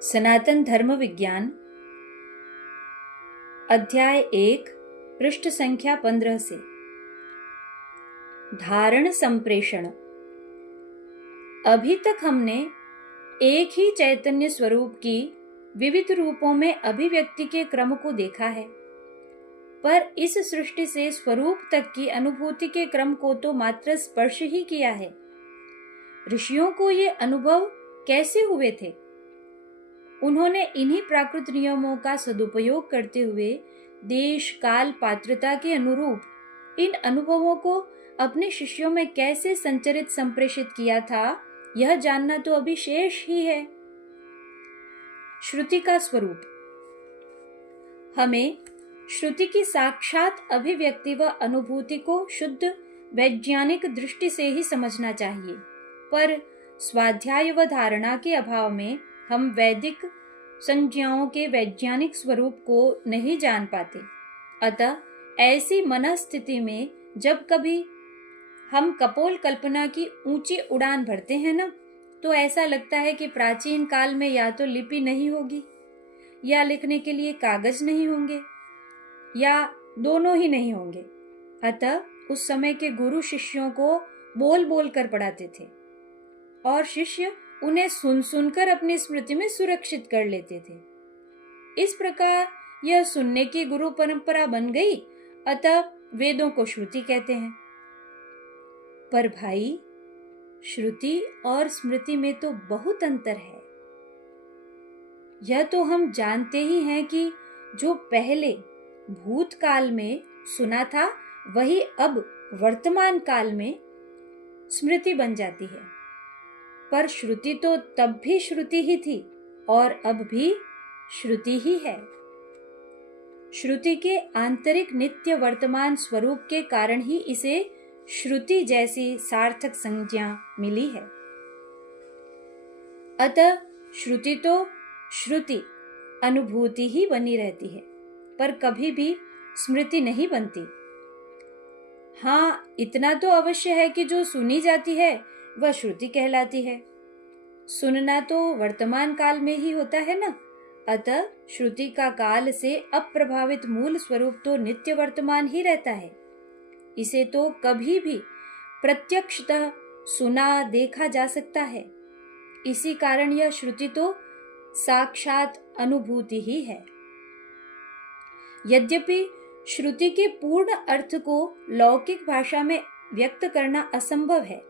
सनातन धर्म विज्ञान अध्याय 1 पृष्ठ संख्या 15 से धारण संप्रेषण। अभी तक हमने एक ही चैतन्य स्वरूप की विविध रूपों में अभिव्यक्ति के क्रम को देखा है, पर इस सृष्टि से स्वरूप तक की अनुभूति के क्रम को तो मात्र स्पर्श ही किया है। ऋषियों को ये अनुभव कैसे हुए थे? उन्होंने इन्हीं प्राकृत नियमों का सदुपयोग करते हुए देश काल पात्रता के अनुरूप इन अनुभवों को अपने शिष्यों में कैसे संचरित संप्रेषित किया था, यह जानना तो अभी शेष ही है। श्रुति का स्वरूप। हमें श्रुति की साक्षात अभिव्यक्ति व अनुभूति को शुद्ध वैज्ञानिक दृष्टि से ही समझना चाहिए, पर स्वाध्याय व धारणा के अभाव में हम वैदिक संज्ञाओं के वैज्ञानिक स्वरूप को नहीं जान पाते। अतः ऐसी मनस्थिति में जब कभी हम कपोल कल्पना की ऊंची उड़ान भरते हैं ना, तो ऐसा लगता है कि प्राचीन काल में या तो लिपि नहीं होगी, या लिखने के लिए कागज नहीं होंगे, या दोनों ही नहीं होंगे। अतः उस समय के गुरु शिष्यों को बोल बोल कर पढ़ाते थे और शिष्य उन्हें सुन सुनकर अपनी स्मृति में सुरक्षित कर लेते थे। इस प्रकार यह सुनने की गुरु परंपरा बन गई, अतः वेदों को श्रुति कहते हैं। पर भाई, श्रुति और स्मृति में तो बहुत अंतर है। यह तो हम जानते ही हैं कि जो पहले भूतकाल में सुना था वही अब वर्तमान काल में स्मृति बन जाती है। पर श्रुति तो तब भी श्रुति ही थी और अब भी श्रुति ही है। श्रुति के आंतरिक नित्य वर्तमान स्वरूप के कारण ही इसे श्रुति जैसी सार्थक संज्ञा मिली है। अतः श्रुति तो श्रुति अनुभूति ही बनी रहती है, पर कभी भी स्मृति नहीं बनती। हाँ, इतना तो अवश्य है कि जो सुनी जाती है वह श्रुति कहलाती है। सुनना तो वर्तमान काल में ही होता है ना, अतः श्रुति का काल से अप्रभावित मूल स्वरूप तो नित्य वर्तमान ही रहता है। इसे तो कभी भी प्रत्यक्षतः सुना देखा जा सकता है। इसी कारण यह श्रुति तो साक्षात अनुभूति ही है। यद्यपि श्रुति के पूर्ण अर्थ को लौकिक भाषा में व्यक्त करना असंभव है,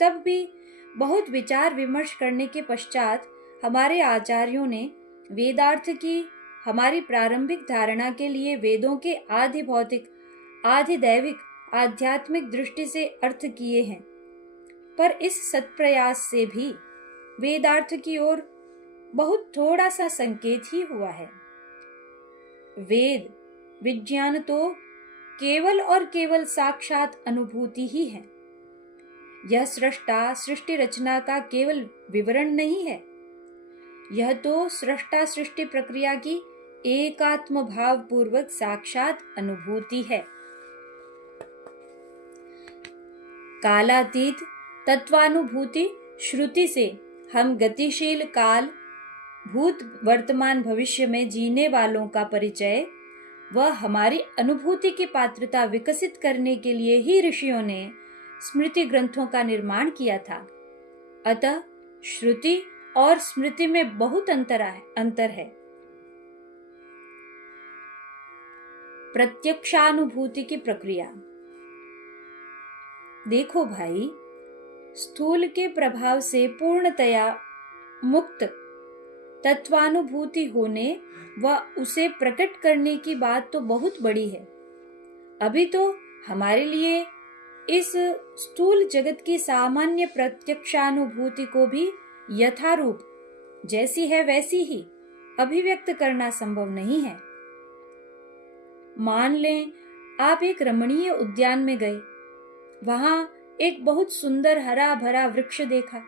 तब भी बहुत विचार विमर्श करने के पश्चात हमारे आचार्यों ने वेदार्थ की हमारी प्रारंभिक धारणा के लिए वेदों के आधि भौतिक आधि दैविक आध्यात्मिक दृष्टि से अर्थ किए हैं। पर इस सत्प्रयास से भी वेदार्थ की ओर बहुत थोड़ा सा संकेत ही हुआ है। वेद विज्ञान तो केवल और केवल साक्षात अनुभूति ही है। यह सृष्टा सृष्टि रचना का केवल विवरण नहीं है, यह तो सृष्टा सृष्टि प्रक्रिया की एकात्म भाव पूर्वक साक्षात अनुभूति है। कालातीत तत्वानुभूति श्रुति से हम गतिशील काल भूत वर्तमान भविष्य में जीने वालों का परिचय व हमारी अनुभूति की पात्रता विकसित करने के लिए ही ऋषियों ने स्मृति ग्रंथों का निर्माण किया था। अतः श्रुति और स्मृति में बहुत अंतर है। प्रत्यक्षानुभूति की प्रक्रिया। देखो भाई, स्थूल के प्रभाव से पूर्णतया मुक्त तत्वानुभूति होने व उसे प्रकट करने की बात तो बहुत बड़ी है। अभी तो हमारे लिए इस स्थूल जगत की सामान्य प्रत्यक्षानुभूति को भी यथारूप जैसी है वैसी ही अभिव्यक्त करना संभव नहीं है। मान लें आप एक रमणीय उद्यान में गए, वहां एक बहुत सुंदर हरा भरा वृक्ष देखा।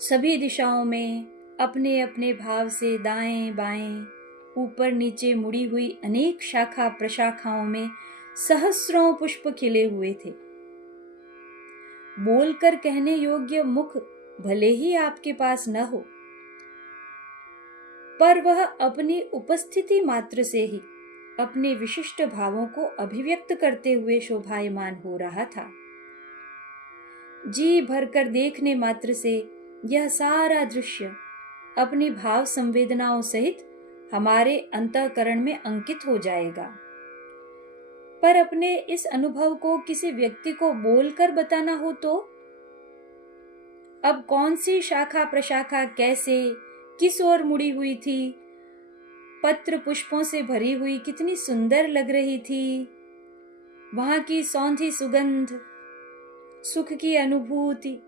सभी दिशाओं में अपने अपने भाव से दाएं बाएं ऊपर नीचे मुड़ी हुई अनेक शाखा प्रशाखाओं में सहस्रों पुष्प खिले हुए थे। बोलकर कहने योग्य मुख भले ही आपके पास न हो, पर वह अपनी उपस्थिति मात्र से ही अपने विशिष्ट भावों को अभिव्यक्त करते हुए शोभायमान हो रहा था। जी भरकर देखने मात्र से यह सारा दृश्य अपनी भाव संवेदनाओं सहित हमारे अंतःकरण में अंकित हो जाएगा। पर अपने इस अनुभव को किसी व्यक्ति को बोलकर बताना हो तो अब कौन सी शाखा प्रशाखा कैसे किस ओर मुड़ी हुई थी, पत्र पुष्पों से भरी हुई कितनी सुंदर लग रही थी, वहां की सौंधी सुगंध, सुख की अनुभूति,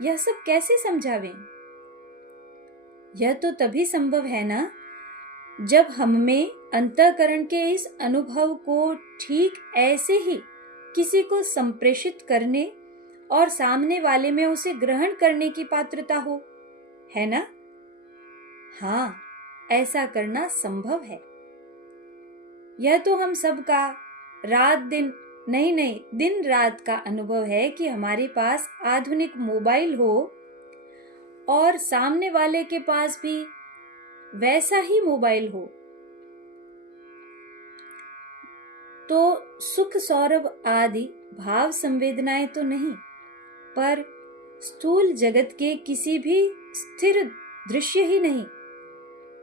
यह सब कैसे समझावें? यह तो तभी संभव है ना जब हम में अंतःकरण के इस अनुभव को ठीक ऐसे ही किसी को संप्रेषित करने और सामने वाले में उसे ग्रहण करने की पात्रता हो, है ना? हाँ, ऐसा करना संभव है। यह तो हम सबका रात दिन नहीं दिन रात का अनुभव है कि हमारे पास आधुनिक मोबाइल हो और सामने वाले के पास भी वैसा ही मोबाइल हो, तो सुख सौरभ आदि भाव संवेदनाएं तो नहीं, पर स्थूल जगत के किसी भी स्थिर दृश्य ही नहीं,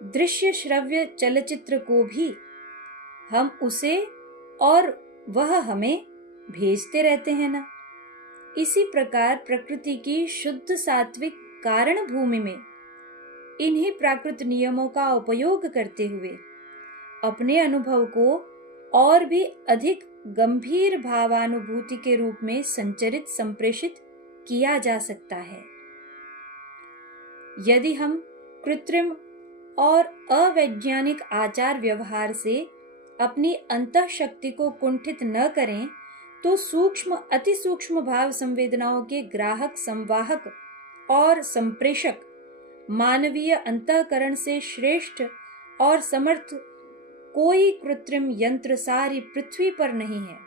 दृश्य श्रव्य चलचित्र को भी हम उसे और वह हमें भेजते रहते हैं ना। इसी प्रकार प्रकृति की शुद्ध सात्विक कारण भूमि में इन्हीं प्राकृत नियमों का उपयोग करते हुए अपने अनुभव को और भी अधिक गंभीर भावानुभूति के रूप में संचरित संप्रेषित किया जा सकता है। यदि हम कृत्रिम और अवैज्ञानिक आचार व्यवहार से अपनी अंतःशक्ति को कुंठित न करें तो सूक्ष्म अति सूक्ष्म भाव संवेदनाओं के ग्राहक, संवाहक और संप्रेषक मानवीय अंतःकरण से श्रेष्ठ और समर्थ कोई कृत्रिम यंत्र सारी पृथ्वी पर नहीं है,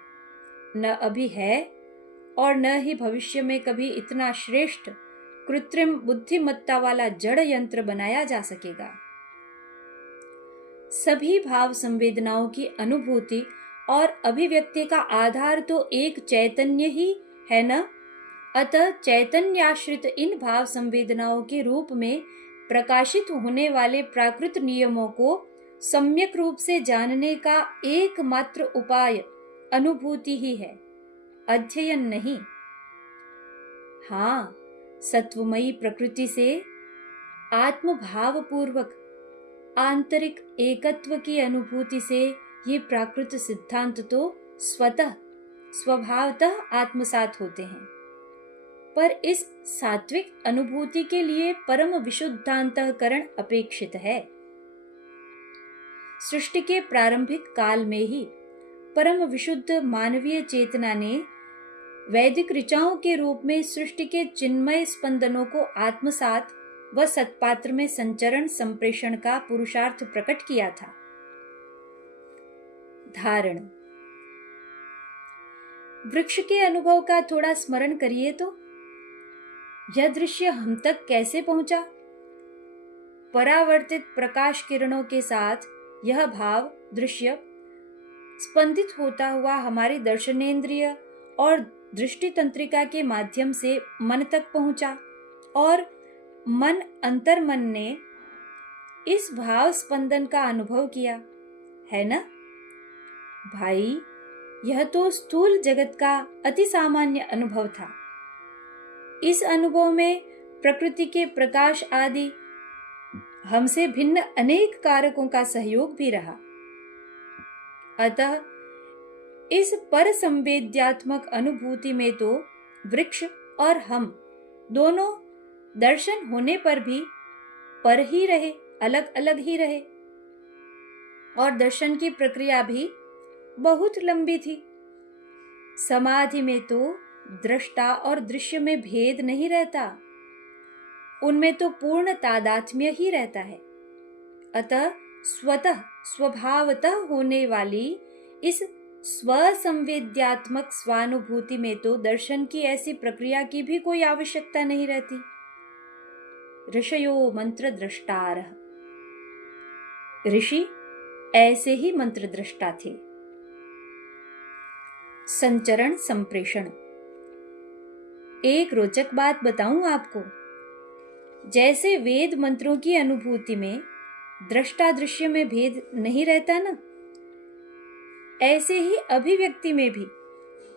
न अभी है और न ही भविष्य में कभी इतना श्रेष्ठ कृत्रिम बुद्धिमत्ता वाला जड़ यंत्र बनाया जा सकेगा। सभी भाव संवेदनाओं की अनुभूति और अभिव्यक्ति का आधार तो एक चैतन्य ही है न। अतः चैतन्याश्रित इन भाव संवेदनाओं के रूप में प्रकाशित होने वाले प्राकृत नियमों को सम्यक रूप से जानने का एकमात्र उपाय अनुभूति ही है, अध्ययन नहीं। हाँ, सत्वमयी प्रकृति से आत्मभाव पूर्वक आंतरिक एकत्व की अनुभूति से ये प्राकृत सिद्धांत तो स्वतः स्वभावतः आत्मसात होते हैं, पर इस सात्विक अनुभूति के लिए परम विशुद्धांतःकरण अपेक्षित है। सृष्टि के प्रारंभिक काल में ही परम विशुद्ध मानवीय चेतना ने वैदिक ऋचाओं के रूप में सृष्टि के चिन्मय स्पंदनों को आत्मसात व सत्पात्र में संचरण संप्रेषण का पुरुषार्थ प्रकट किया था। धारण। वृक्ष के अनुभव का थोड़ा स्मरण करिए तो यह दृश्य हम तक कैसे पहुंचा? परावर्तित प्रकाश किरणों के साथ यह भाव दृश्य स्पंदित होता हुआ हमारी दर्शनेंद्रिय और दृष्टि तंत्रिका के माध्यम से मन तक पहुंचा और मन अंतर्मन ने इस भाव स्पंदन का अनुभव किया, है ना भाई? यह तो स्थूल जगत का अति सामान्य अनुभव था। इस अनुभव में प्रकृति के प्रकाश आदि हमसे भिन्न अनेक कारकों का सहयोग भी रहा। अतः इस पर संवेद्यात्मक अनुभूति में तो वृक्ष और हम दोनों दर्शन होने पर भी पर ही रहे, अलग अलग ही रहे, और दर्शन की प्रक्रिया भी बहुत लंबी थी। समाधि में तो दृष्टा और दृश्य में भेद नहीं रहता, उनमें तो पूर्ण तादात्म्य ही रहता है। अतः स्वतः स्वभावतः होने वाली इस स्वसंवेद्यात्मक स्वानुभूति में तो दर्शन की ऐसी प्रक्रिया की भी कोई आवश्यकता नहीं रहती। ऋषयो मंत्र दृष्टारः ऋषि ऐसे ही मंत्र दृष्टा थे। संचरण संप्रेषण। एक रोचक बात बताऊं आपको। जैसे वेद मंत्रों की अनुभूति में दृष्टा दृश्य में भेद नहीं रहता ना, ऐसे ही अभिव्यक्ति में भी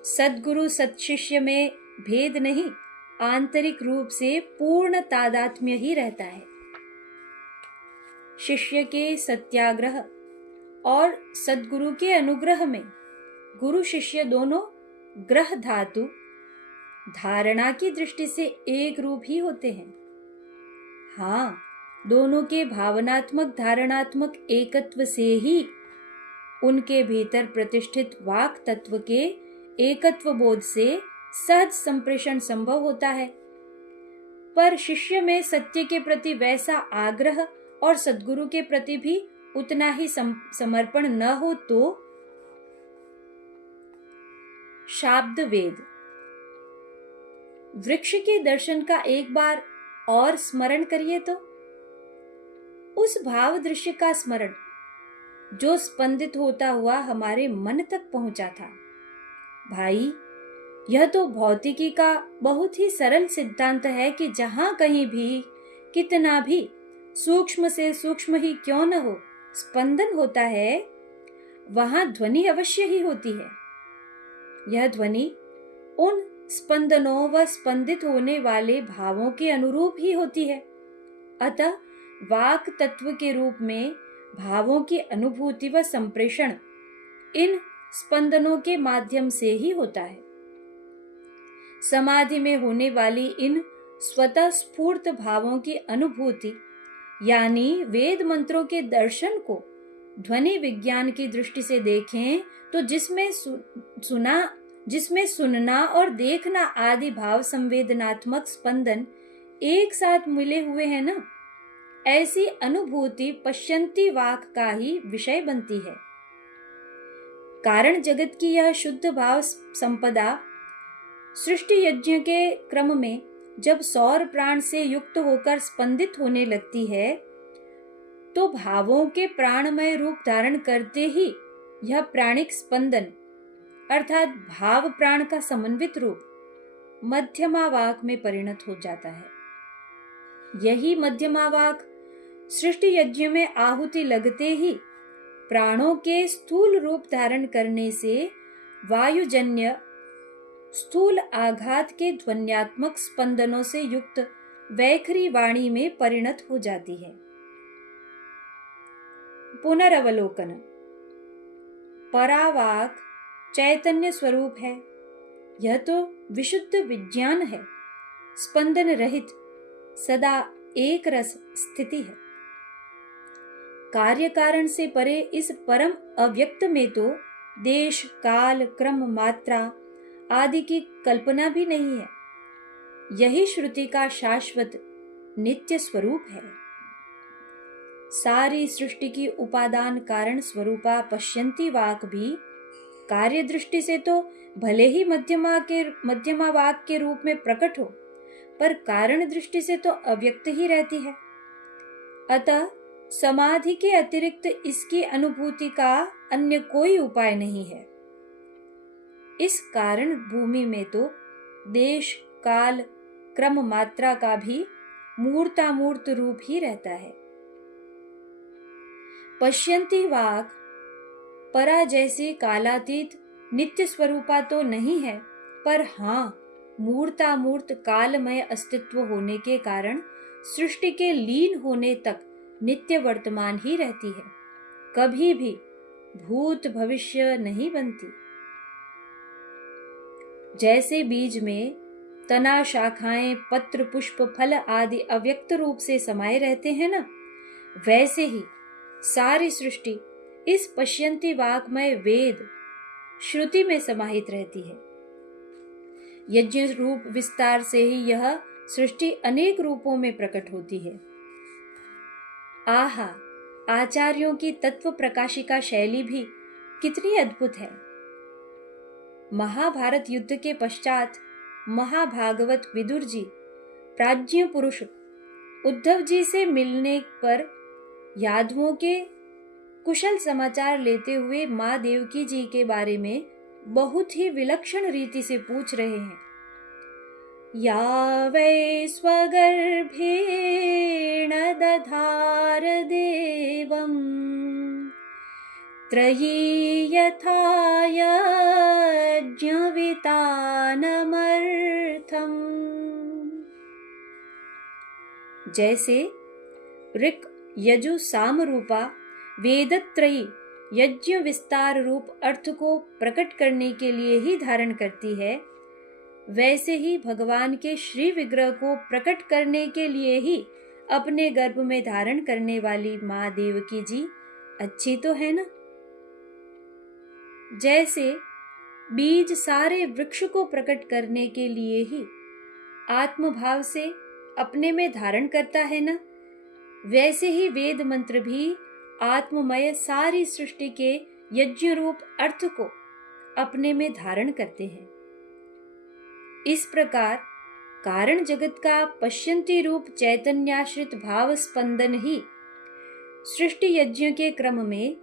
सद्गुरु सत्शिष्य में भेद नहीं, आंतरिक रूप से पूर्ण तादात्म्य ही रहता है। शिष्य के सत्याग्रह और सद्गुरु के अनुग्रह में गुरु शिष्य दोनों ग्रह धातु धारणा की दृष्टि से एक रूप ही होते हैं। हाँ, दोनों के भावनात्मक धारणात्मक एकत्व से ही उनके भीतर प्रतिष्ठित वाक तत्व के एकत्व बोध से सहज संप्रेषण संभव होता है। पर शिष्य में सत्य के प्रति वैसा आग्रह और सद्गुरु के प्रति भी उतना ही समर्पण न हो तो शाब्द वेद। वृक्ष के दर्शन का एक बार और स्मरण करिए तो उस भाव दृश्य का स्मरण जो स्पंदित होता हुआ हमारे मन तक पहुंचा था। भाई, यह तो भौतिकी का बहुत ही सरल सिद्धांत है कि जहां कहीं भी कितना भी सूक्ष्म से सूक्ष्म ही क्यों न हो स्पंदन होता है, वहां ध्वनि अवश्य ही होती है। यह ध्वनि उन स्पंदनों व स्पंदित होने वाले भावों के अनुरूप ही होती है। अतः वाक तत्व के रूप में भावों की अनुभूति व संप्रेषण इन स्पंदनों के माध्यम से ही होता है। समाधि में होने वाली इन स्वतः स्फूर्त भावों की अनुभूति यानी वेद मंत्रों के दर्शन को ध्वनि विज्ञान की दृष्टि से देखें तो जिसमें सुनना और देखना आदि भाव संवेदनात्मक स्पंदन एक साथ मिले हुए हैं ना, ऐसी अनुभूति पश्यंती वाक का ही विषय बनती है। कारण जगत की यह शुद्ध भाव संपदा सृष्टि यज्ञ के क्रम में जब सौर प्राण से युक्त होकर स्पंदित होने लगती है तो भावों के प्राणमय रूप धारण करते ही यह प्राणिक स्पंदन अर्थात भाव प्राण का समन्वित रूप मध्यमा वाक में परिणत हो जाता है। यही मध्यमा वाक सृष्टि यज्ञ में आहुति लगते ही प्राणों के स्थूल रूप धारण करने से वायुजन्य स्थूल आघात के ध्वन्यात्मक स्पंदनों से युक्त वैखरी वाणी में परिणत हो जाती है। पुनरवलोकन। परावाक चैतन्य स्वरूप है। यह तो विशुद्ध विज्ञान है, स्पंदन रहित सदा एक रस स्थिति है। कार्य कारण से परे इस परम अव्यक्त में तो देश काल क्रम मात्रा आदि की कल्पना भी नहीं है। यही श्रुति का शाश्वत नित्य स्वरूप है। सारी सृष्टि की उपादान कारण स्वरूपा पश्यंती वाक भी कार्य दृष्टि से तो भले ही मध्यमा वाक के रूप में प्रकट हो, पर कारण दृष्टि से तो अव्यक्त ही रहती है। अतः समाधि के अतिरिक्त इसकी अनुभूति का अन्य कोई उपाय नहीं है। इस कारण भूमि में तो देश काल क्रम मात्रा का भी मूर्तामूर्त रूप ही रहता है। पश्यंती वाक परा जैसे कालातीत नित्य स्वरूपा तो नहीं है, पर हाँ मूर्तामूर्त कालमय अस्तित्व होने के कारण सृष्टि के लीन होने तक नित्य वर्तमान ही रहती है, कभी भी भूत भविष्य नहीं बनती। जैसे बीज में तना शाखाएं पत्र पुष्प फल आदि अव्यक्त रूप से समाये रहते हैं ना, वैसे ही सारी सृष्टि इस पश्यंती वाकमय वेद श्रुति में समाहित रहती है। यज्ञ रूप विस्तार से ही यह सृष्टि अनेक रूपों में प्रकट होती है। आहा, आचार्यों की तत्व प्रकाशिका शैली भी कितनी अद्भुत है। महाभारत युद्ध के पश्चात महाभागवत विदुर जी प्राज्ञ पुरुष उद्धव जी से मिलने पर यादवों के कुशल समाचार लेते हुए माँ देवकी जी के बारे में बहुत ही विलक्षण रीति से पूछ रहे हैं। या वै स्वगर्भेण दधार देवम् त्रयी यथा यज्ञवितानमर्थम्। जैसे ऋक् यजु साम रूपा वेदत्रयी यज्ञ विस्तार रूप अर्थ को प्रकट करने के लिए ही धारण करती है, वैसे ही भगवान के श्री विग्रह को प्रकट करने के लिए ही अपने गर्भ में धारण करने वाली माँ देवकी जी अच्छी तो है ना। जैसे बीज सारे वृक्ष को प्रकट करने के लिए ही आत्मभाव से अपने में धारण करता है ना, वैसे ही वेद मंत्र भी आत्ममय सारी सृष्टि के यज्ञ रूप अर्थ को अपने में धारण करते हैं। इस प्रकार कारण जगत का पश्यंती रूप चैतन्याश्रित भाव स्पंदन ही सृष्टि यज्ञ के क्रम में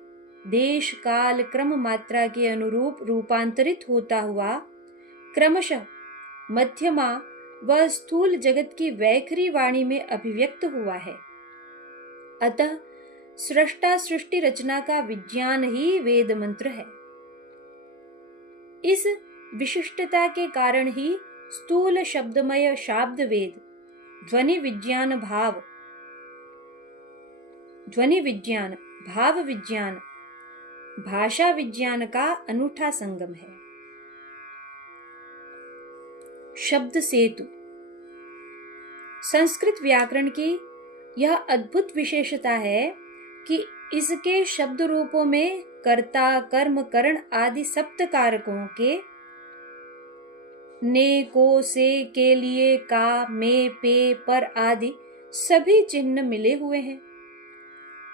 देश काल क्रम मात्रा के अनुरूप रूपांतरित होता हुआ क्रमशः मध्यमा व स्थूल जगत की वैखरी वाणी में अभिव्यक्त हुआ है। अतः सृष्टा सृष्टि रचना का विज्ञान ही वेद मंत्र है। इस विशिष्टता के कारण ही स्थूल शब्दमय शाब्द वेद ध्वनि विज्ञान भाव विज्ञान भाषा विज्ञान का अनूठा संगम है। शब्द सेतु संस्कृत व्याकरण की यह अद्भुत विशेषता है कि इसके शब्द रूपों में कर्ता कर्म करण आदि सप्त कारकों के ने को से के लिए का में पे पर आदि सभी चिन्ह मिले हुए हैं।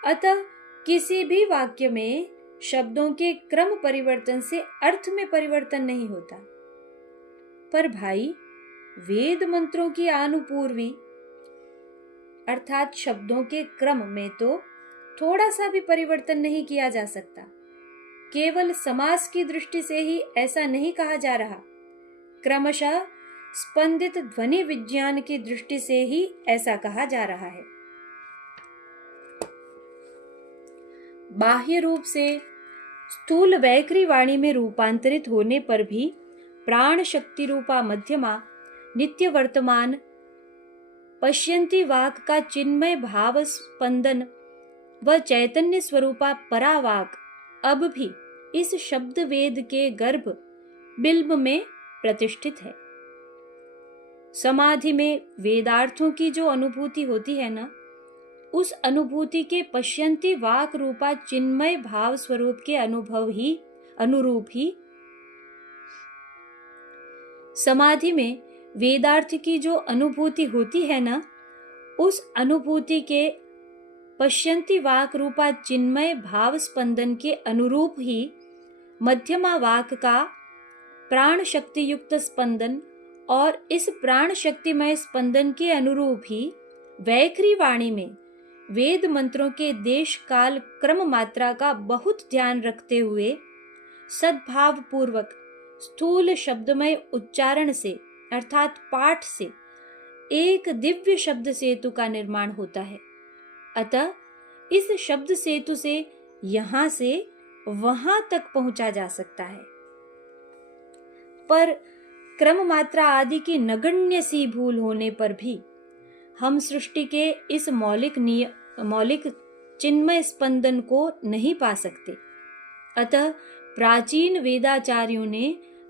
अतः किसी भी वाक्य में शब्दों के क्रम परिवर्तन से अर्थ में परिवर्तन नहीं होता। पर भाई वेद मंत्रों की आनुपूर्वी अर्थात शब्दों के क्रम में तो थोड़ा सा भी परिवर्तन नहीं किया जा सकता। केवल समास की दृष्टि से ही ऐसा नहीं कहा जा रहा, क्रमशः स्पंदित ध्वनि विज्ञान की दृष्टि से ही ऐसा कहा जा रहा है। बाह्य रूप से स्थूल वैखरी वाणी में रूपांतरित होने पर भी प्राण शक्ति रूपा मध्यमा नित्य वर्तमान पश्यंती वाक का चिन्मय भाव स्पंदन व चैतन्य स्वरूपा परावाक अब भी इस शब्द वेद के गर्भ बिल्ब में प्रतिष्ठित है। समाधि में वेदार्थों की जो अनुभूति होती है ना, उस अनुभूति के पश्यंती वाक रूपा चिन्मय भाव स्वरूप के अनुरूप ही समाधि में वेदार्थ की जो अनुभूति होती है ना, उस अनुभूति के पश्यंती वाक रूपा चिन्मय भाव स्पंदन के अनुरूप ही मध्यमा वाक का प्राण शक्ति युक्त स्पंदन और इस प्राण शक्तिमय स्पंदन के अनुरूप ही वैखरी वाणी में वेद मंत्रों के देश काल क्रम मात्रा का बहुत ध्यान रखते हुए सद्भाव पूर्वक स्थूल शब्दमय उच्चारण से अर्थात पाठ से एक दिव्य शब्द सेतु का निर्माण होता है। अतः इस शब्द सेतु से यहां से वहां तक पहुंचा जा सकता है। पर क्रम मात्रा आदि की नगण्य सी भूल होने पर भी हम सृष्टि के इस मौलिक चिन्मय स्पंदन को नहीं पा सकते। अतः प्राचीन वेदाचार्यों ने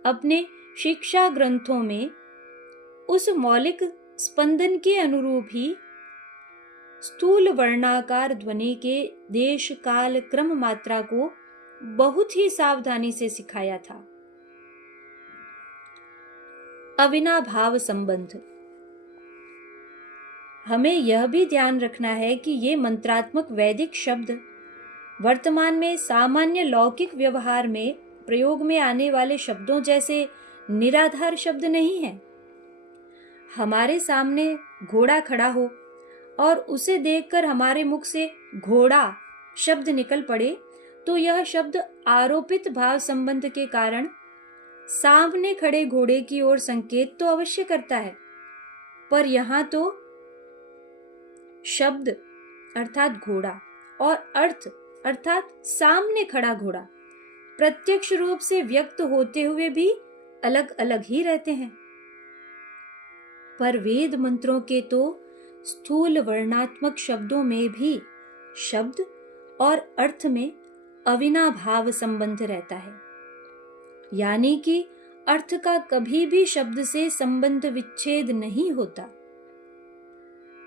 अपने शिक्षा ग्रंथों में उस मौलिक स्पंदन के अनुरूप ही स्थूल वर्णाकार ध्वनि के देश काल क्रम मात्रा को बहुत ही सावधानी से सिखाया था। अविनाभाव संबंध हमें यह भी ध्यान रखना है कि ये मंत्रात्मक वैदिक शब्द वर्तमान में सामान्य लौकिक व्यवहार में प्रयोग में आने वाले शब्दों जैसे निराधार शब्द नहीं है। हमारे सामने घोड़ा खड़ा हो और उसे देखकर हमारे मुख से घोड़ा शब्द निकल पड़े तो यह शब्द आरोपित भाव संबंध के कारण सामने खड़े घोड़े की ओर संकेत तो अवश्य करता है, पर यहां तो शब्द अर्थात घोड़ा और अर्थ अर्थात सामने खड़ा घोड़ा प्रत्यक्ष रूप से व्यक्त होते हुए भी अलग अलग ही रहते हैं। पर वेद मंत्रों के तो स्थूल वर्णात्मक शब्दों में भी शब्द और अर्थ में अविनाभाव संबंध रहता है, यानी कि अर्थ का कभी भी शब्द से संबंध विच्छेद नहीं होता।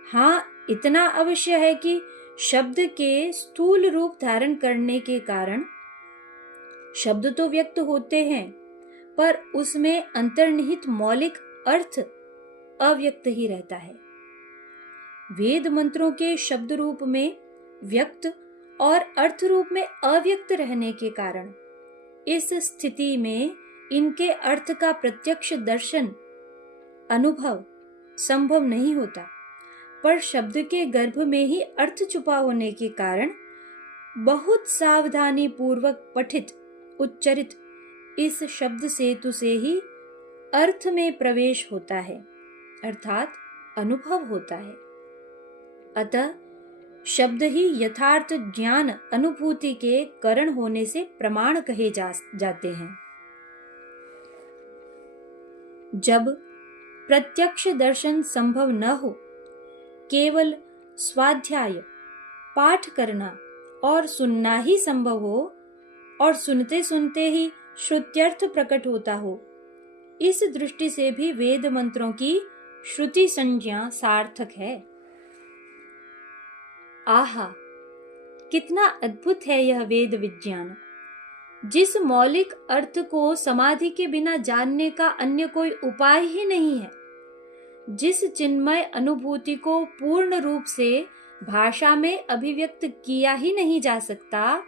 हाँ, इतना अवश्य है कि शब्द के स्थूल रूप धारण करने के कारण शब्द तो व्यक्त होते हैं, पर उसमें अंतर्निहित मौलिक अर्थ अव्यक्त ही रहता है। वेद मंत्रों के शब्द रूप में व्यक्त और अर्थ रूप में अव्यक्त रहने के कारण इस स्थिति में इनके अर्थ का प्रत्यक्ष दर्शन अनुभव संभव नहीं होता, पर शब्द के गर्भ में ही अर्थ छुपा होने के कारण बहुत सावधानी पूर्वक पठित उच्चरित इस शब्द सेतु से ही अर्थ में प्रवेश होता है, अर्थात अनुभव होता है। अतः शब्द ही यथार्थ ज्ञान अनुभूति के कारण होने से प्रमाण कहे जाते हैं। जब प्रत्यक्ष दर्शन संभव न हो, केवल स्वाध्याय पाठ करना और सुनना ही संभव हो और सुनते सुनते ही श्रुत्यर्थ प्रकट होता हो, इस दृष्टि से भी वेद मंत्रों की श्रुति संज्ञा सार्थक है। आहा, कितना अद्भुत है यह वेद विज्ञान, जिस मौलिक अर्थ को समाधि के बिना जानने का अन्य कोई उपाय ही नहीं है, जिस चिन्मय अनुभूति को पूर्ण रूप से भाषा में अभिव्यक्त किया ही नहीं जा सकता,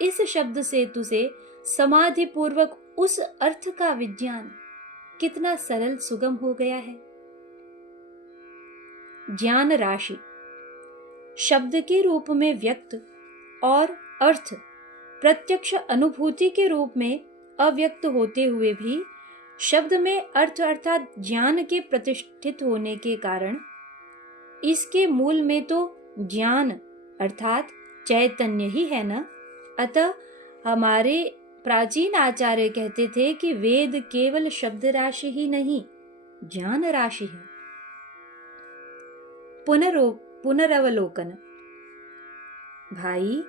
इस शब्द सेतु से समाधि पूर्वक उस अर्थ का विज्ञान कितना सरल सुगम हो गया है। ज्ञान राशि शब्द के रूप में व्यक्त और अर्थ प्रत्यक्ष अनुभूति के रूप में अव्यक्त होते हुए भी शब्द में अर्थ अर्थात ज्ञान के प्रतिष्ठित होने के कारण इसके मूल में तो ज्ञान अर्थात चैतन्य ही है न। अतः हमारे प्राचीन आचार्य कहते थे कि वेद केवल शब्द राशि ही नहीं, ज्ञान राशि है। पुनरवलोकन भाई,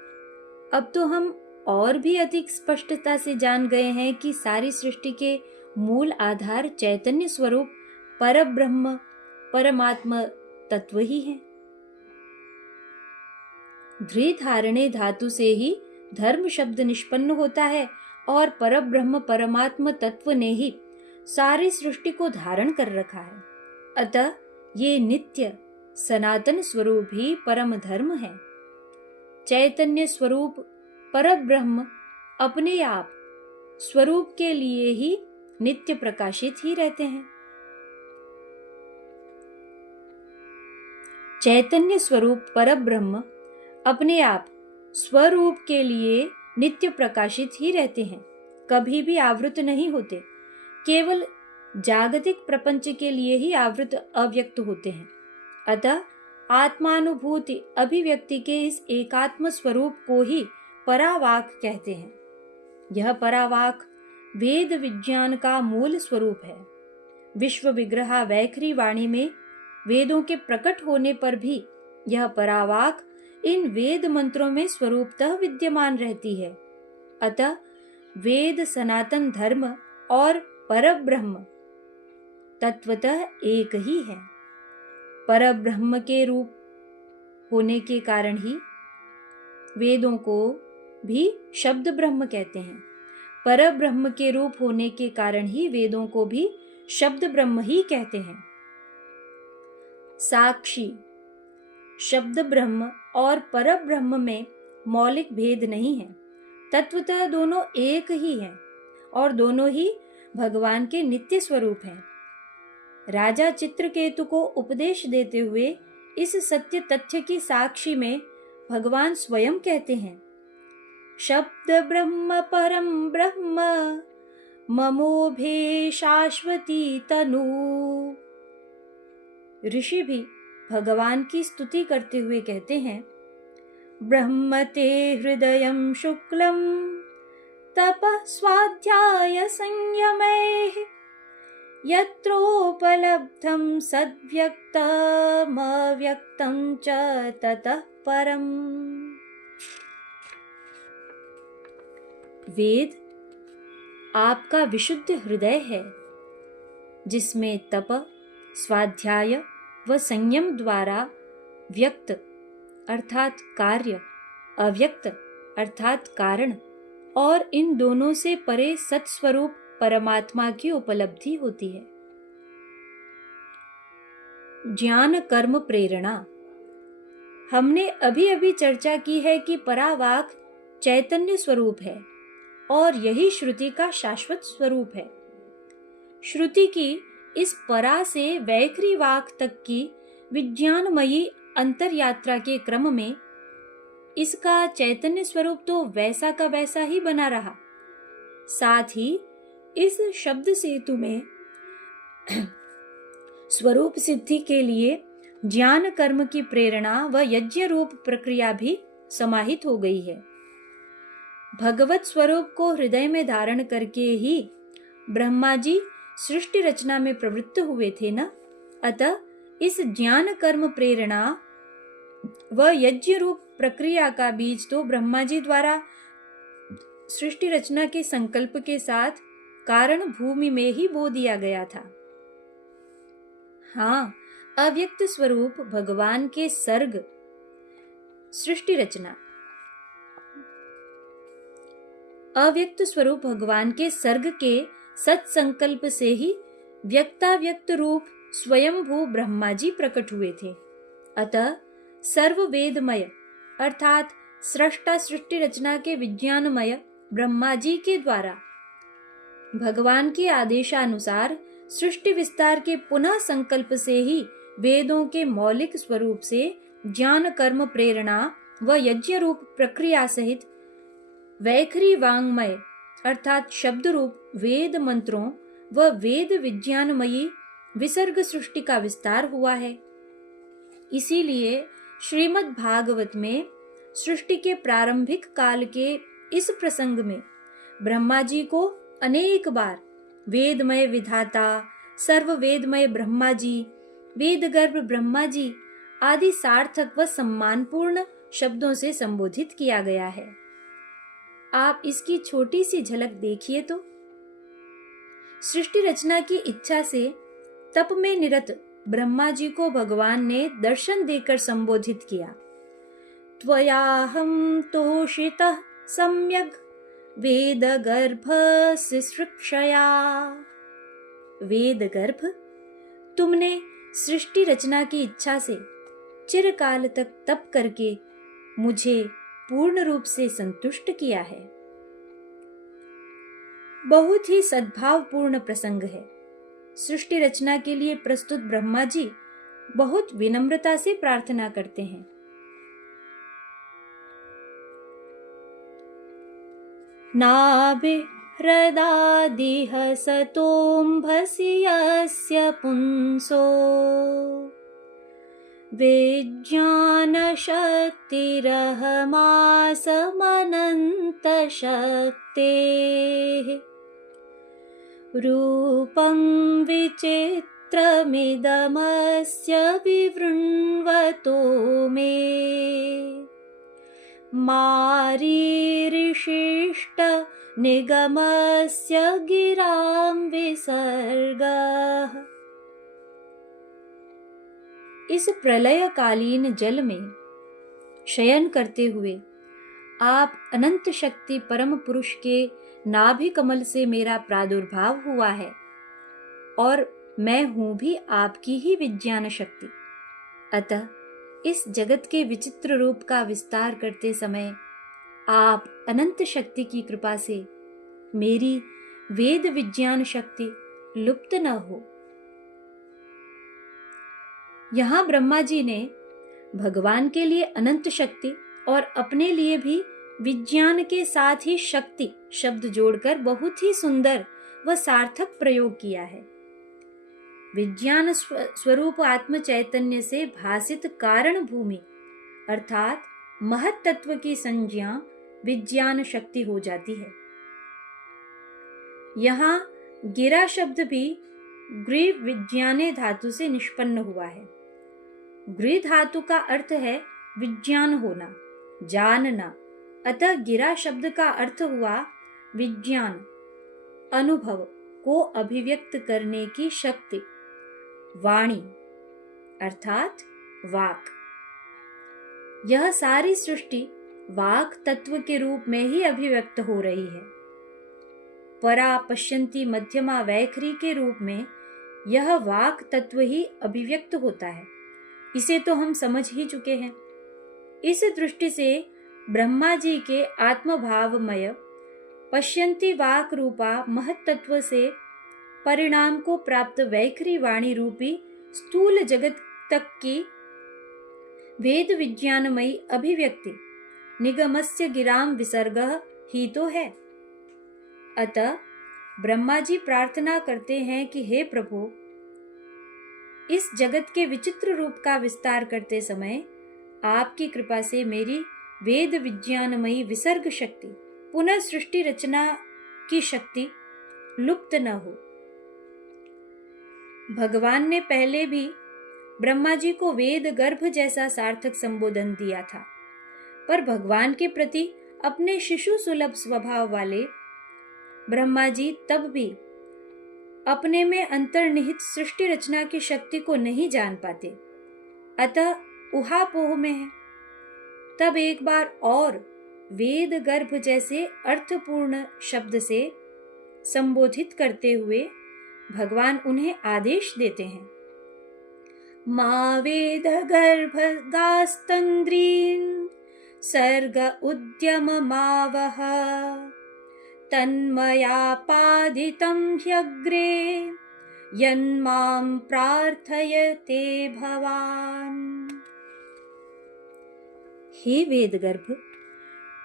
अब तो हम और भी अधिक स्पष्टता से जान गए हैं कि सारी सृष्टि के मूल आधार चैतन्य स्वरूप परब्रह्म परमात्मा तत्व ही है। धृधारणे धातु से ही धर्म शब्द निष्पन्न होता है और परब्रह्म परमात्मा तत्व ने ही सारी सृष्टि को धारण कर रखा है। अतः ये नित्य सनातन स्वरूप ही परम धर्म है। चैतन्य स्वरूप परब्रह्म अपने आप स्वरूप के लिए ही नित्य प्रकाशित ही रहते हैं। चैतन्य स्वरूप परब्रह्म अपने आप स्वरूप के लिए नित्य प्रकाशित ही रहते हैं, कभी भी आवृत नहीं होते, केवल जागतिक प्रपंच के लिए ही आवृत अव्यक्त होते हैं। अतः आत्मानुभूति अभिव्यक्ति के इस एकात्म स्वरूप को ही परावाक कहते हैं। यह परावाक वेद विज्ञान का मूल स्वरूप है। विश्व विग्रह वैखरी वाणी में वेदों के प्रकट होने पर भी यह परावाक इन वेद मंत्रों में स्वरूपतः विद्यमान रहती है। अतः वेद सनातन धर्म और परब्रह्म तत्वतः एक ही है। परब्रह्म के रूप होने के कारण ही वेदों को भी शब्द ब्रह्म कहते हैं। परब्रह्म के रूप होने के कारण ही वेदों को भी शब्द ब्रह्म ही कहते हैं। साक्षी शब्द ब्रह्म और परब्रह्म में मौलिक भेद नहीं है, तत्वतः दोनों एक ही हैं और दोनों ही भगवान के नित्य स्वरूप हैं। राजा चित्रकेतु को उपदेश देते हुए इस सत्य तथ्य की साक्षी में भगवान स्वयं कहते हैं, शब्द ब्रह्म परम ब्रह्म ममोभे शाश्वती तनु। ऋषि भी भगवान की स्तुति करते हुए कहते हैं, ब्रह्म ते हृदयं शुक्लम तपः स्वाध्याय संयमैः यत्रोपलब्धं सद्व्यक्तमव्यक्तं च ततः परम्। वेद आपका विशुद्ध हृदय है, जिसमें तप, स्वाध्याय व संयम द्वारा व्यक्त अर्थात कार्य, अव्यक्त अर्थात कारण और इन दोनों से परे सत्स्वरूप परमात्मा की उपलब्धि होती है। ज्ञान कर्म प्रेरणा। हमने अभी अभी चर्चा की है कि परावाक चैतन्य स्वरूप है और यही श्रुति का शाश्वत स्वरूप है। श्रुति की इस परा से वैखरी वाक तक की विज्ञानमयी अंतर यात्रा के क्रम में इसका चैतन्य स्वरूप तो वैसा का वैसा ही बना रहा। साथ ही इस शब्द सेतु में स्वरूप सिद्धि के लिए ज्ञान कर्म की प्रेरणा व यज्ञ रूप प्रक्रिया भी समाहित हो गई है। भगवत स्वरूप को हृदय में धारण करके ही ब्रह्मा जी सृष्टि रचना में प्रवृत्त हुए थे न। अतः इस ज्ञान कर्म प्रेरणा व यज्ञ रूप प्रक्रिया का बीज तो ब्रह्मा जी द्वारा सृष्टि रचना के संकल्प के साथ कारण भूमि में ही बो दिया गया था। हाँ, अव्यक्त स्वरूप भगवान के सर्ग सृष्टि रचना, अव्यक्त स्वरूप भगवान के सर्ग के सत्संकल्प से ही व्यक्ताव्यक्त रूप स्वयंभू ब्रह्मा जी प्रकट हुए थे। अतः सर्व वेदमय अर्थात सृष्टा सृष्टि रचना के विज्ञानमय ब्रह्मा जी के द्वारा भगवान के आदेशानुसार सृष्टि विस्तार के पुनः संकल्प से ही वेदों के मौलिक स्वरूप से ज्ञान कर्म प्रेरणा व यज्ञ रूप प्रक्रिया सहित वैखरी वांग्मय अर्थात शब्द रूप वेद मंत्रों व वेद विज्ञानमयी विसर्ग सृष्टि का विस्तार हुआ है। इसीलिए श्रीमद् भागवत में सृष्टि के प्रारंभिक काल के इस प्रसंग में ब्रह्मा जी को अनेक बार वेदमय विधाता, सर्व वेदमय ब्रह्मा जी, वेदगर्भ ब्रह्मा जी आदि सार्थक व सम्मानपूर्ण शब्दों से संबोधित किया गया है। आप इसकी छोटी सी झलक देखिए तो। सृष्टि रचना की इच्छा से तप में निरत ब्रह्मा जी को भगवान ने दर्शन देकर संबोधित किया। त्वयाहं तोषितः सम्यग् वेदगर्भस्य सृक्षया। वेदगर्भ, तुमने सृष्टि रचना की इच्छा से चिरकाल तक तप करके मुझे पूर्ण रूप से संतुष्ट किया है। बहुत ही सद्भावपूर्ण प्रसंग है। सृष्टि रचना के लिए प्रस्तुत ब्रह्मा जी बहुत विनम्रता से प्रार्थना करते हैं। नाभि हृदादिह सतोऽम्भसि यस्य पुंसो विज्ञानशक्तिरहमासमनन्तशक्तेः रूपं विचित्रमिदमस्य विवृण्वतो मे मारीरिशिष्ट निगमस्य गिरां विसर्गः। इस प्रलयकालीन जल में शयन करते हुए आप अनंत शक्ति परम पुरुष के नाभि कमल से मेरा प्रादुर्भाव हुआ है और मैं हूं भी आपकी ही विज्ञान शक्ति। अतः इस जगत के विचित्र रूप का विस्तार करते समय आप अनंत शक्ति की कृपा से मेरी वेद विज्ञान शक्ति लुप्त न हो। यहाँ ब्रह्मा जी ने भगवान के लिए अनंत शक्ति और अपने लिए भी विज्ञान के साथ ही शक्ति शब्द जोड़कर बहुत ही सुंदर व सार्थक प्रयोग किया है। विज्ञान स्वरूप आत्म चैतन्य से भासित कारण भूमि अर्थात महत तत्व की संज्ञा विज्ञान शक्ति हो जाती है। यहाँ गिरा शब्द भी गृह विज्ञाने धातु से निष्पन्न हुआ है। गृह धातु का अर्थ है विज्ञान होना, जानना, अतः गिरा शब्द का अर्थ हुआ विज्ञान, अनुभव को अभिव्यक्त करने की शक्ति, वाणी अर्थात वाक। यह सारी सृष्टि वाक तत्व के रूप में ही अभिव्यक्त हो रही है। परा पश्यन्ति मध्यमा वैखरी के रूप में यह वाक तत्व ही अभिव्यक्त होता है। इसे तो हम समझ ही चुके हैं। इस दृष्टि से ब्रह्मा जी के आत्मभावमय पश्यन्ति वाक रूपा महत तत्व से परिणाम को प्राप्त वैखरी वाणी रूपी स्थूल जगत तक की वेद विज्ञानमयी अभिव्यक्ति निगमस्य गिराम विसर्गः ही तो है। अतः ब्रह्मा जी प्रार्थना करते हैं कि हे प्रभु, इस जगत के विचित्र रूप का विस्तार करते समय आपकी कृपा से मेरी वेद विज्ञानमयी विसर्ग शक्ति, पुनः सृष्टि रचना की शक्ति लुप्त न हो। भगवान ने पहले भी ब्रह्मा जी को वेद गर्भ जैसा सार्थक संबोधन दिया था, पर भगवान के प्रति अपने शिशु सुलभ स्वभाव वाले ब्रह्मा जी तब भी अपने में अंतर्निहित सृष्टि रचना की शक्ति को नहीं जान पाते, अतः उहापोह में है। तब एक बार और वेद गर्भ जैसे अर्थपूर्ण शब्द से संबोधित करते हुए भगवान उन्हें आदेश देते हैं, मा वेद गर्भ गास्तंद्रीन् सर्ग उद्यम मावह तन्मयापादितं ह्यग्रे यन्मां प्रार्थयते भवान्। हे वेदगर्भ,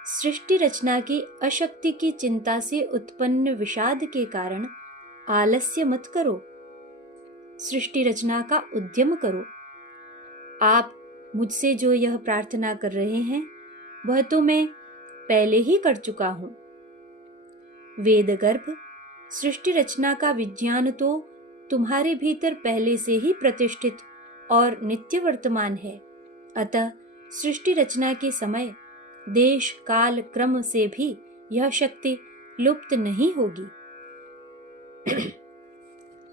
सृष्टि रचना की अशक्ति की चिंता से उत्पन्न विषाद के कारण आलस्य मत करो, सृष्टि रचना का उद्यम करो। आप मुझसे जो यह प्रार्थना कर रहे हैं वह तो मैं पहले ही कर चुका हूं। वेदगर्भ, सृष्टि रचना का विज्ञान तो तुम्हारे भीतर पहले से ही प्रतिष्ठित और नित्य वर्तमान है, अतः सृष्टि रचना के समय देश काल क्रम से भी यह शक्ति लुप्त नहीं होगी।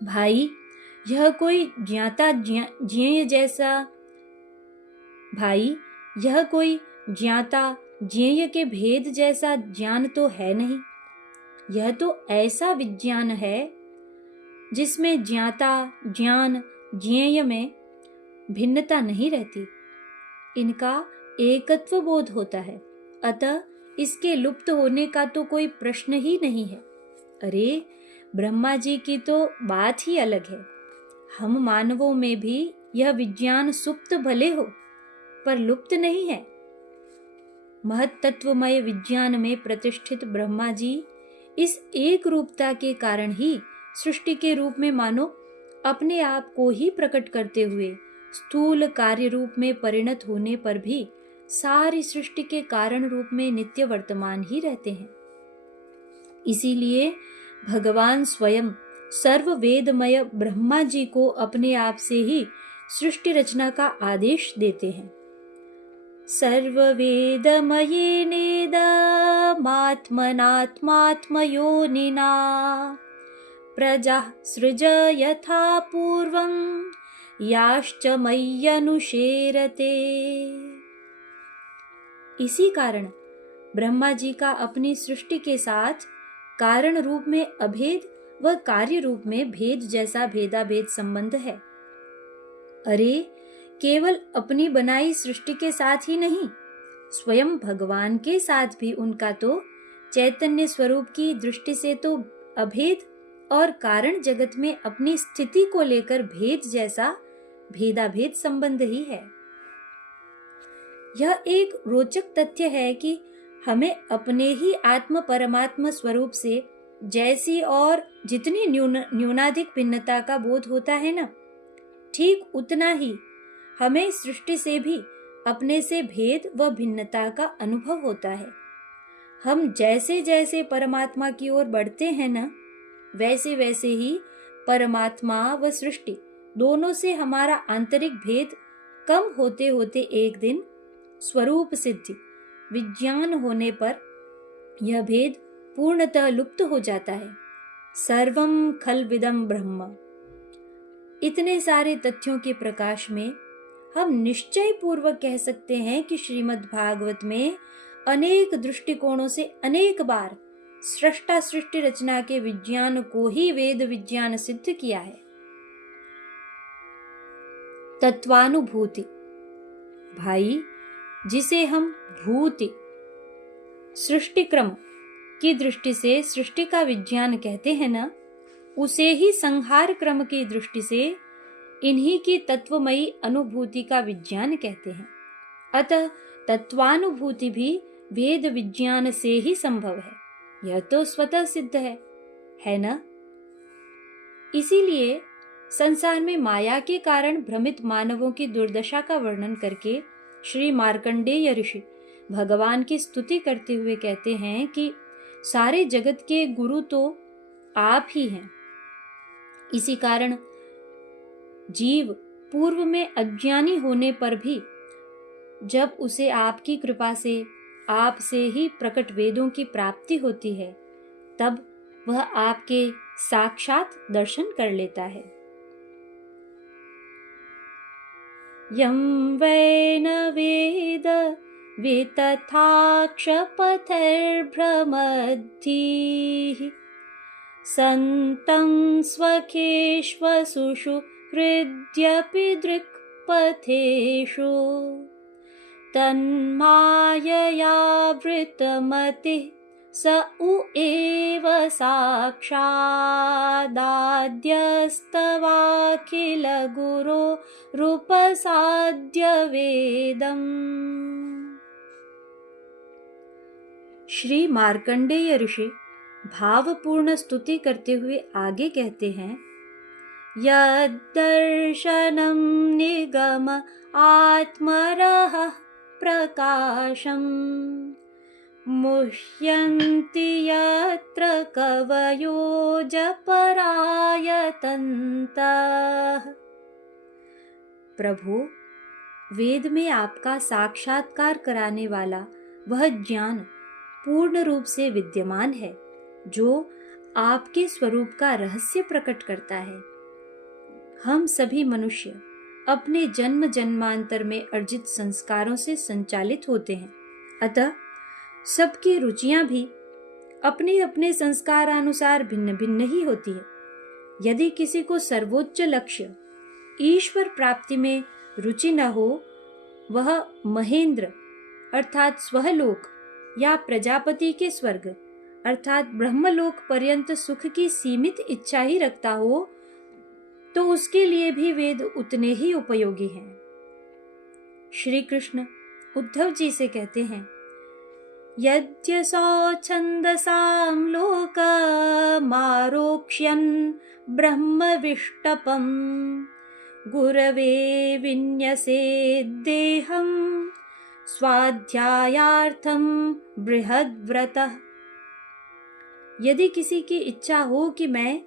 भाई, यह कोई ज्ञाता ज्ञेय के भेद जैसा ज्ञान तो है नहीं। यह तो ऐसा विज्ञान है जिसमें ज्ञाता ज्ञान ज्ञेय में भिन्नता नहीं रहती, इनका एकत्व बोध होता है, अतः इसके लुप्त होने का तो कोई प्रश्न ही नहीं है। अरे, ब्रह्मा जी की तो बात ही अलग है। हम मानवों में भी यह विज्ञान सुप्त भले हो पर लुप्त नहीं है। महत्तत्वमय विज्ञान में प्रतिष्ठित ब्रह्मा जी इस एक रूपता के कारण ही सृष्टि के रूप में मानो अपने आप को ही प्रकट करते हुए स्थूल कार्य रूप में परिणत होने पर भी सारी सृष्टि के कारण रूप में नित्य वर्तमान ही रहते हैं। इसीलिए भगवान स्वयं सर्व वेदमय ब्रह्मा जी को अपने आप से ही सृष्टि रचना का आदेश देते हैं। सर्ववेदमयेनेदमात्मनात्मात्मयोनिना प्रजा सृज यथा पूर्वं याश्च मय्यनुशेरते। इसी कारण ब्रह्मा जी का अपनी सृष्टि के साथ कारण रूप में अभेद व कार्य रूप में भेद जैसा भेदाभेद संबंध है। अरे, केवल अपनी बनाई सृष्टि के साथ ही नहीं, स्वयं भगवान के साथ भी उनका तो चैतन्य स्वरूप की दृष्टि से तो अभेद और कारण जगत में अपनी स्थिति को लेकर भेद जैसा भेदाभेद संबंध ही है। यह एक रोचक तथ्य है कि हमें अपने ही आत्म परमात्मा स्वरूप से जैसी और जितनी न्यूनाधिक भिन्नता का बोध होता है ना, ठीक उतना ही हमें सृष्टि से भी अपने से भेद व भिन्नता का अनुभव होता है। हम जैसे जैसे परमात्मा की ओर बढ़ते हैं ना, वैसे वैसे ही परमात्मा व सृष्टि दोनों से हमारा आंतरिक भेद कम होते होते एक दिन स्वरूप सिद्धि विज्ञान होने पर यह भेद पूर्णतः लुप्त हो जाता है। सर्वम खलविदम ब्रह्म। इतने सारे तथ्यों के प्रकाश में हम निश्चय पूर्वक कह सकते हैं कि श्रीमद् भागवत में अनेक दृष्टिकोणों से अनेक बार सृष्टा सृष्टि रचना के विज्ञान को ही वेद विज्ञान सिद्ध किया है। तत्वानुभूति भाई, जिसे हम भूति सृष्टि क्रम की दृष्टि से सृष्टि का विज्ञान कहते हैं ना, उसे ही संहार क्रम की दृष्टि से इन्हीं की तत्वमयी अनुभूति का विज्ञान कहते हैं। अतः तत्वानुभूति भी वेद विज्ञान से ही संभव है। यह तो स्वतः सिद्ध है ना। इसीलिए संसार में माया के कारण भ्रमित मानवों की दुर्दशा का वर्णन करके श्री मार्कंडेय ऋषि भगवान की स्तुति करते हुए कहते हैं कि सारे जगत के गुरु तो आप ही हैं। इसी कारण जीव पूर्व में अज्ञानी होने पर भी जब उसे आपकी कृपा से आपसे ही प्रकट वेदों की प्राप्ति होती है, तब वह आपके साक्षात दर्शन कर लेता है। यं वै न वेद वितथाक्षपथैर्भ्रमद्भिः सन्तं स्वकेष्वसुषु हृद्यपि दृक्पथेषु तन्माययावृतमतिः स उ एव साक्षादाद्यस्तवाखिल गुरो रूपसाद्य वेदम्। श्री मार्कंडेय ऋषि भावपूर्ण स्तुति करते हुए आगे कहते हैं, यद्दर्शनं निगम आत्मरः प्रकाशम् मुह्यन्ति यत्र कवयो जपरायतन्तः। प्रभु, वेद में आपका साक्षात्कार कराने वाला वह ज्ञान पूर्ण रूप से विद्यमान है, जो आपके स्वरूप का रहस्य प्रकट करता है। हम सभी मनुष्य अपने जन्म जन्मांतर में अर्जित संस्कारों से संचालित होते हैं। अतः सबकी रुचियां भी अपने अपने संस्कारानुसार भिन्न भिन्न ही होती है। यदि किसी को सर्वोच्च लक्ष्य ईश्वर प्राप्ति में रुचि न हो, वह महेंद्र अर्थात स्वलोक या प्रजापति के स्वर्ग अर्थात ब्रह्मलोक पर्यंत सुख की सीमित इच्छा ही रखता हो, तो उसके लिए भी वेद उतने ही उपयोगी हैं। श्री कृष्ण उद्धव जी से कहते हैं, यद्यसौ छन्दसां लोकमारोक्ष्यन् ब्रह्मविष्टपं गुरवे विन्यसेद्देहं स्वाध्यायार्थं बृहद्व्रतः। यदि किसी की इच्छा हो कि मैं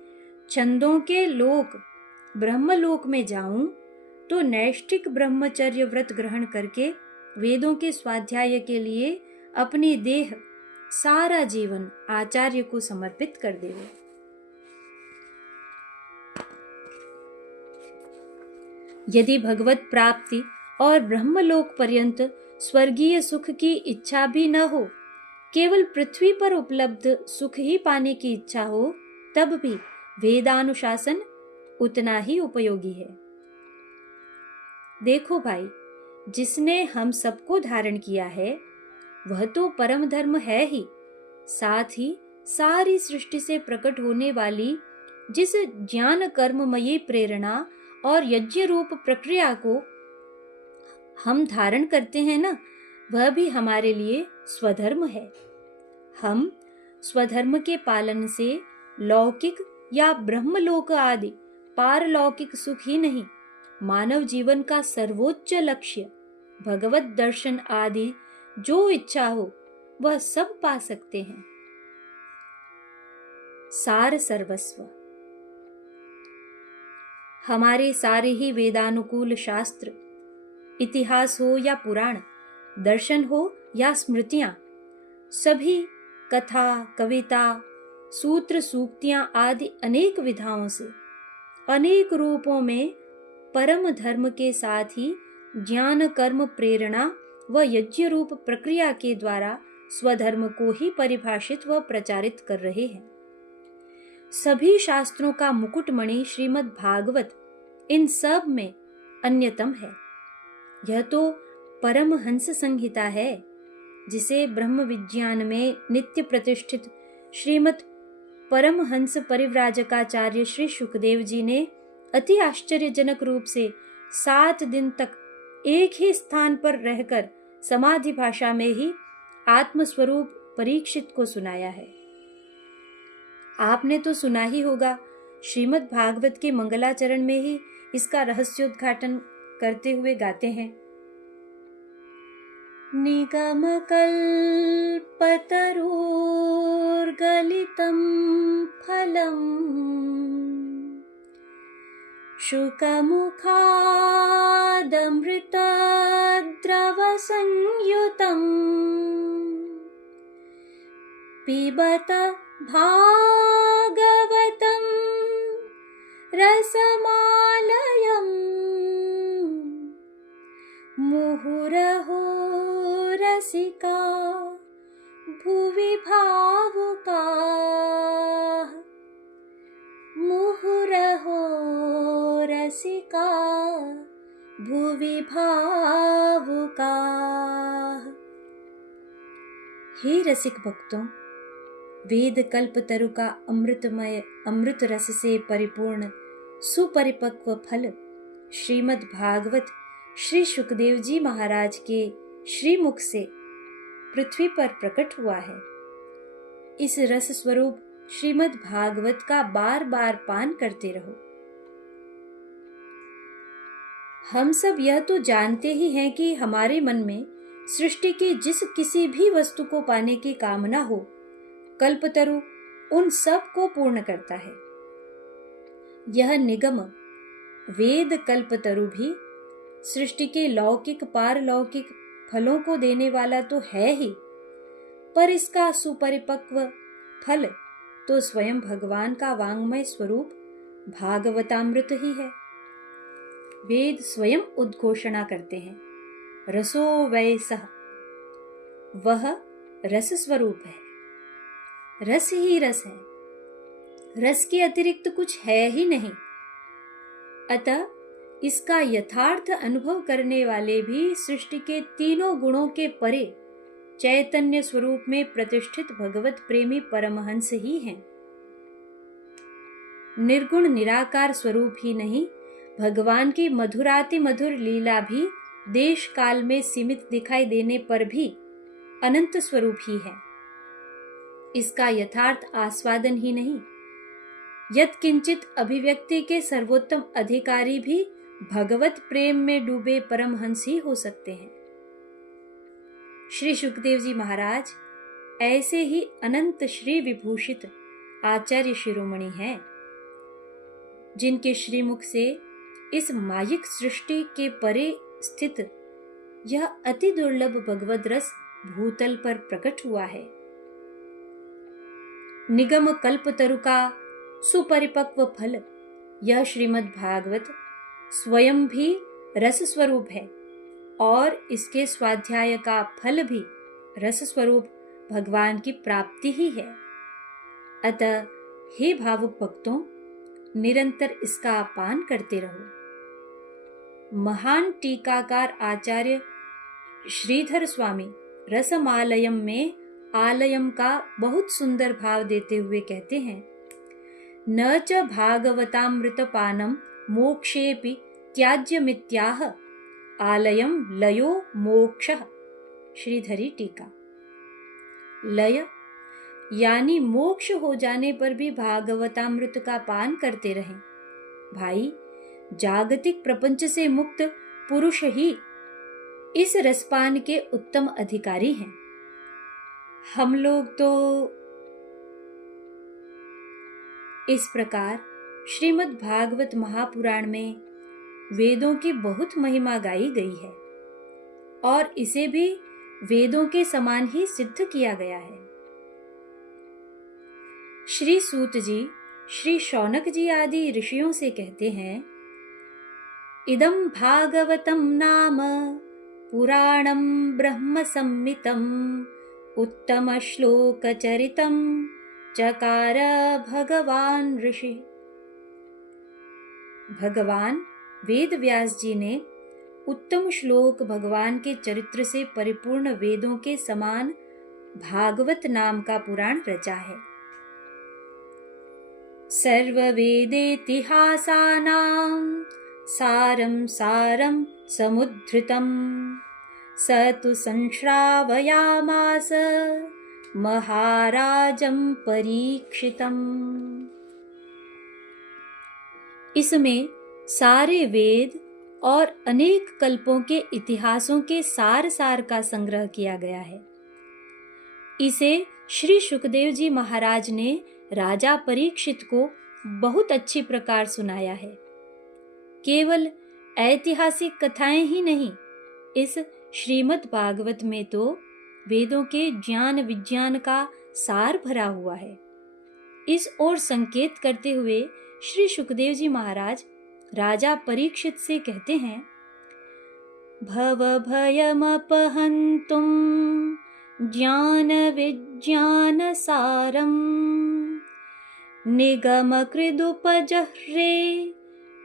छंदों के लोक ब्रह्मलोक में जाऊं, तो नैष्ठिक ब्रह्मचर्य व्रत ग्रहण करके वेदों के स्वाध्याय के लिए अपनी देह सारा जीवन आचार्य को समर्पित कर देवे। यदि भगवत प्राप्ति और ब्रह्मलोक पर्यंत स्वर्गीय सुख की इच्छा भी न हो, केवल पृथ्वी पर उपलब्ध सुख ही पाने की इच्छा हो, तब भी वेदानुशासन उतना ही उपयोगी है। देखो भाई, जिसने हम सबको धारण किया है वह तो परम धर्म है ही, साथ ही सारी सृष्टि से प्रकट होने वाली जिस ज्ञान कर्ममयी प्रेरणा और यज्ञ रूप प्रक्रिया को हम धारण करते हैं ना, वह भी हमारे लिए स्वधर्म है। हम स्वधर्म के पालन से लौकिक या ब्रह्मलोक आदि पारलौकिक सुख ही नहीं, मानव जीवन का सर्वोच्च लक्ष्य भगवत दर्शन आदि जो इच्छा हो वह सब पा सकते हैं। सार सर्वस्व। हमारे सारे ही वेदानुकूल शास्त्र, इतिहास हो या पुराण, दर्शन हो या स्मृतियां, सभी कथा, कविता, सूत्र, सूक्तियां आदि अनेक विधाओं से, अनेक रूपों में परम धर्म के साथ ही ज्ञान, कर्म, प्रेरणा व यज्ञ रूप प्रक्रिया के द्वारा स्वधर्म को ही परिभाषित व प्रचारित कर रहे हैं। सभी शास्त्रों का मुकुटमणि श्रीमद् भागवत इन सब में अन्यतम है। यह तो परमहंस संहिता है, जिसे ब्रह्म विज्ञान में नित्य प्रतिष्ठित श्रीमद् परमहंस परिव्राजकाचार्य श्री शुकदेव जी ने अति आश्चर्यजनक रूप से 7 दिन तक एक ही स्थान पर रहकर समाधि भाषा में ही आत्मस्वरूप परीक्षित को सुनाया है। आपने तो सुना ही होगा, श्रीमद् भागवत के मंगलाचरण में ही इसका रहस्योद्घाटन करते हुए गाते हैं, निगम कल्पतरोर्गलितं फलम् शुकमुखादमृतद्रवसंयुतम् पिबत भागवतं रसमालयम् मुहुरहो रसिका भुवि भावुकाः, मुहुरहो रसिका भुवि भावुकाः। हे रसिक भक्तों, वेद कल्पतरु का अमृत रस से परिपूर्ण सुपरिपक्व फल श्रीमद् भागवत श्री सुखदेव जी महाराज के श्रीमुख से पृथ्वी पर प्रकट हुआ है। इस रस स्वरूप श्रीमद् भागवत का बार बार पान करते रहो। हम सब यह तो जानते ही हैं कि हमारे मन में सृष्टि की जिस किसी भी वस्तु को पाने की कामना हो, कल्पतरु उन सब को पूर्ण करता है। यह निगम वेद कल्पतरु भी सृष्टि के लौकिक पारलौकिक फलों को देने वाला तो है ही, पर इसका सुपरिपक्व फल तो स्वयं भगवान का वांग्मय स्वरूप भागवतामृत ही है। वेद स्वयं उद्घोषणा करते हैं, रसो वै सः, वह रस स्वरूप है। रस ही रस है, रस के अतिरिक्त कुछ है ही नहीं। अतः इसका यथार्थ अनुभव करने वाले भी सृष्टि के तीनों गुणों के परे चैतन्य स्वरूप में प्रतिष्ठित भगवत प्रेमी परमहंस ही हैं। निर्गुण निराकार स्वरूप ही नहीं, भगवान की मधुराति मधुर लीला भी देश काल में सीमित दिखाई देने पर भी अनंत स्वरूप ही है। इसका यथार्थ आस्वादन ही नहीं, यत्किंचित अभिव्यक्ति के सर्वोत्तम अधिकारी भी भगवत प्रेम में डूबे परमहंस ही हो सकते हैं। श्री सुखदेव जी महाराज ऐसे ही अनंत श्री विभूषित आचार्य शिरोमणि हैं, जिनके श्रीमुख से इस मायिक सृष्टि के परे स्थित यह अति दुर्लभ भगवद रस भूतल पर प्रकट हुआ है। निगम कल्पतरु का सुपरिपक्व फल यह श्रीमद् भागवत स्वयं भी रस स्वरूप है और इसके स्वाध्याय का फल भी रस स्वरूप भगवान की प्राप्ति ही है। अतः हे भावुक भक्तों, निरंतर इसका पान करते रहो। महान टीकाकार आचार्य श्रीधर स्वामी रसमालयम में आलयम का बहुत सुंदर भाव देते हुए कहते हैं, न च भागवतामृत पानम मोक्षेपि त्याज्यमित्याह आलयम लयो मोक्षः। श्रीधरी टीका। लय यानी मोक्ष हो जाने पर भी भागवतामृत का पान करते रहें। भाई, जागतिक प्रपंच से मुक्त पुरुष ही इस रसपान के उत्तम अधिकारी हैं। हम लोग तो इस प्रकार श्रीमद् भागवत महापुराण में वेदों की बहुत महिमा गाई गई है और इसे भी वेदों के समान ही सिद्ध किया गया है। श्री सूत जी, श्री शौनक जी आदि ऋषियों से कहते हैं, इदं भागवतं नाम पुराणं ब्रह्म संहितं उत्तम श्लोक चरितं चकार भगवान ऋषि। भगवान वेद व्यास जी ने उत्तम श्लोक भगवान के चरित्र से परिपूर्ण वेदों के समान भागवत नाम का पुराण रचा है। सर्ववेदेतिहासानां सारं सारं समुद्धृतं स तु संश्रावयामास महाराजं परीक्षितम्। इसमें सारे वेद और अनेक कल्पों के इतिहासों के सार का संग्रह किया गया है। इसे श्री सुखदेव जी महाराज ने राजा परीक्षित को बहुत अच्छी प्रकार सुनाया है। केवल ऐतिहासिक कथाएं ही नहीं, इस श्रीमद् भागवत में तो वेदों के ज्ञान विज्ञान का सार भरा हुआ है। इस ओर संकेत करते हुए श्री सुखदेव जी महाराज राजा परीक्षित से कहते हैं, भव भयमपहंतुम ज्ञान विज्ञान सारम निगम कृदुपजह्रे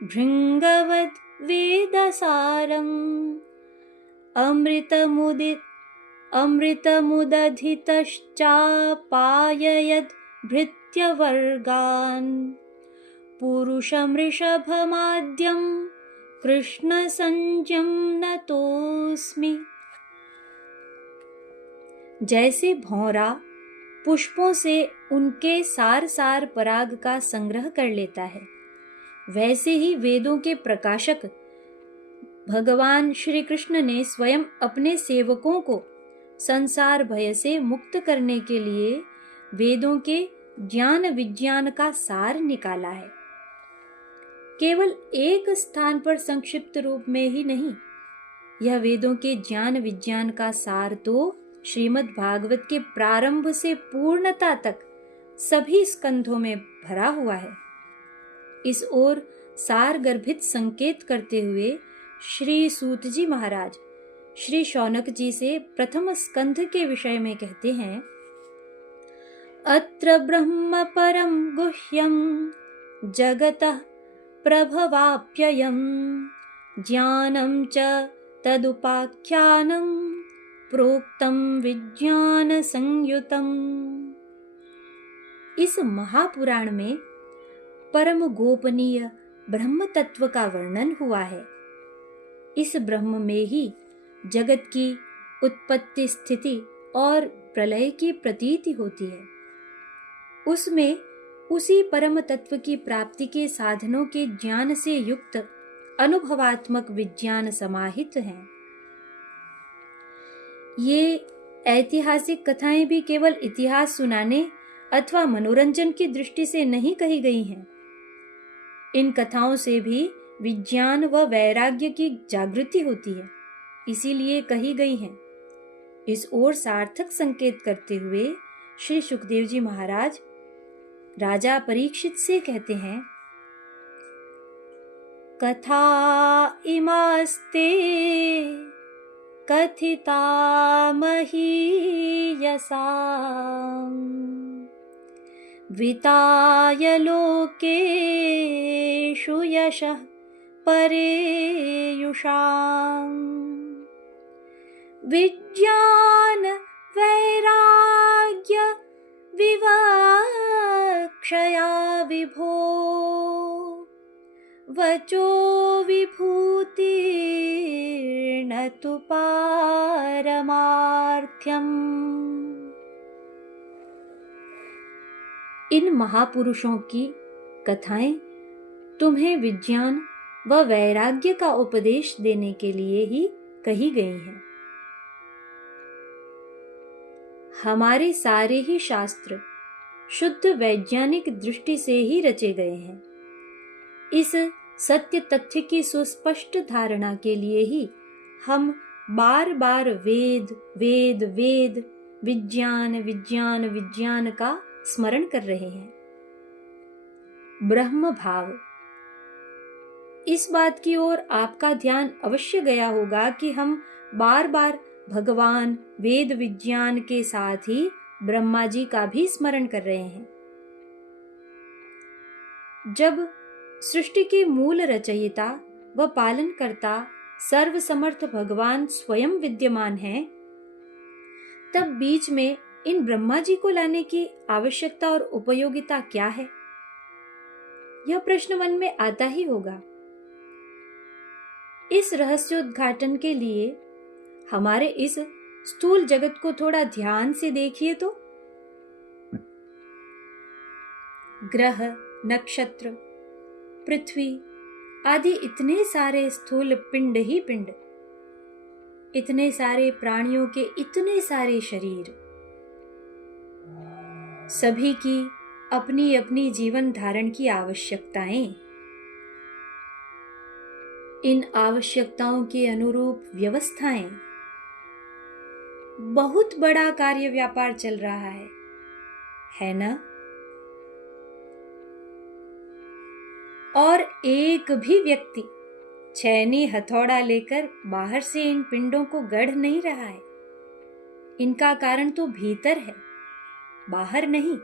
भृंगवद वेदसारम अमृतमुदधितश्चापाययद् भृत्यवर्गान् पुरुषमृषभमाद्यं कृष्णसंज्ञं नतोऽस्मि। जैसे भौरा पुष्पों से उनके सार पराग का संग्रह कर लेता है, वैसे ही वेदों के प्रकाशक भगवान श्री कृष्ण ने स्वयं अपने सेवकों को संसार भय से मुक्त करने के लिए वेदों के ज्ञान विज्ञान का सार निकाला है। केवल एक स्थान पर संक्षिप्त रूप में ही नहीं, यह वेदों के ज्ञान विज्ञान का सार तो श्रीमद् भागवत के प्रारंभ से पूर्णता तक सभी स्कंधों में भरा हुआ है। इस ओर सार गर्भित संकेत करते हुए श्री सूत जी महाराज श्री शौनक जी से प्रथम स्कंध के विषय में कहते हैं, अत्र ब्रह्म परम गुह्यं जगतः प्रभवाप्ययं ज्ञानं च तदुपाख्यानं प्रोक्तं विज्ञान संयुतम्। इस महापुराण में परम गोपनीय ब्रह्म तत्व का वर्णन हुआ है। इस ब्रह्म में ही जगत की उत्पत्ति, स्थिति और प्रलय की प्रतीति होती है। उसमें उसी परम तत्व की प्राप्ति के साधनों के ज्ञान से युक्त अनुभवात्मक विज्ञान समाहित हैं। ये ऐतिहासिक कथाएं भी केवल इतिहास सुनाने अथवा मनोरंजन की दृष्टि से नहीं कही गई हैं। इन कथाओं से भी विज्ञान व वैराग्य की जागृति होती है, इसीलिए कही गई हैं। इस ओर सार्थक संकेत करते हुए श्री सुखदेव जी महाराज राजा परीक्षित से कहते हैं, कथा इमास्ते कथिता महीयसाम् विताय लोकेषु यशः परेयुषाम् विज्ञान वैराग्य विवक्षया विभो वचो विभूतिर्न तु पारमार्थ्यम्। इन महापुरुषों की कथाएं तुम्हें विज्ञान व वैराग्य का उपदेश देने के लिए ही कही गई हैं। हमारे सारे ही शास्त्र शुद्ध वैज्ञानिक दृष्टि से ही रचे गए हैं। इस सत्य तथ्य की सुस्पष्ट धारणा के लिए ही हम बार बार वेद वेद वेद, विज्ञान विज्ञान विज्ञान का स्मरण कर रहे हैं। ब्रह्म भाव, इस बात की ओर आपका ध्यान अवश्य गया होगा कि हम बार बार भगवान वेद विज्ञान के साथ ही ब्रह्मा जी का भी स्मरण कर रहे हैं। जब सृष्टि के मूल रचयिता व पालनकर्ता सर्वसमर्थ भगवान स्वयं विद्यमान हैं, तब बीच में इन ब्रह्मा जी को लाने की आवश्यकता और उपयोगिता क्या है? यह प्रश्न मन में आता ही होगा। इस रहस्योद्घाटन के लिए हमारे इस स्थूल जगत को थोड़ा ध्यान से देखिए तो ग्रह, नक्षत्र, पृथ्वी आदि इतने सारे स्थूल पिंड ही पिंड, इतने सारे प्राणियों के इतने सारे शरीर, सभी की अपनी अपनी जीवन धारण की आवश्यकताएं, इन आवश्यकताओं के अनुरूप व्यवस्थाएं, बहुत बड़ा कार्य व्यापार चल रहा है ना? और एक भी व्यक्ति छैनी हथौड़ा लेकर बाहर से इन पिंडों को गढ़ नहीं रहा है। इनका कारण तो भीतर है, बाहर नहीं।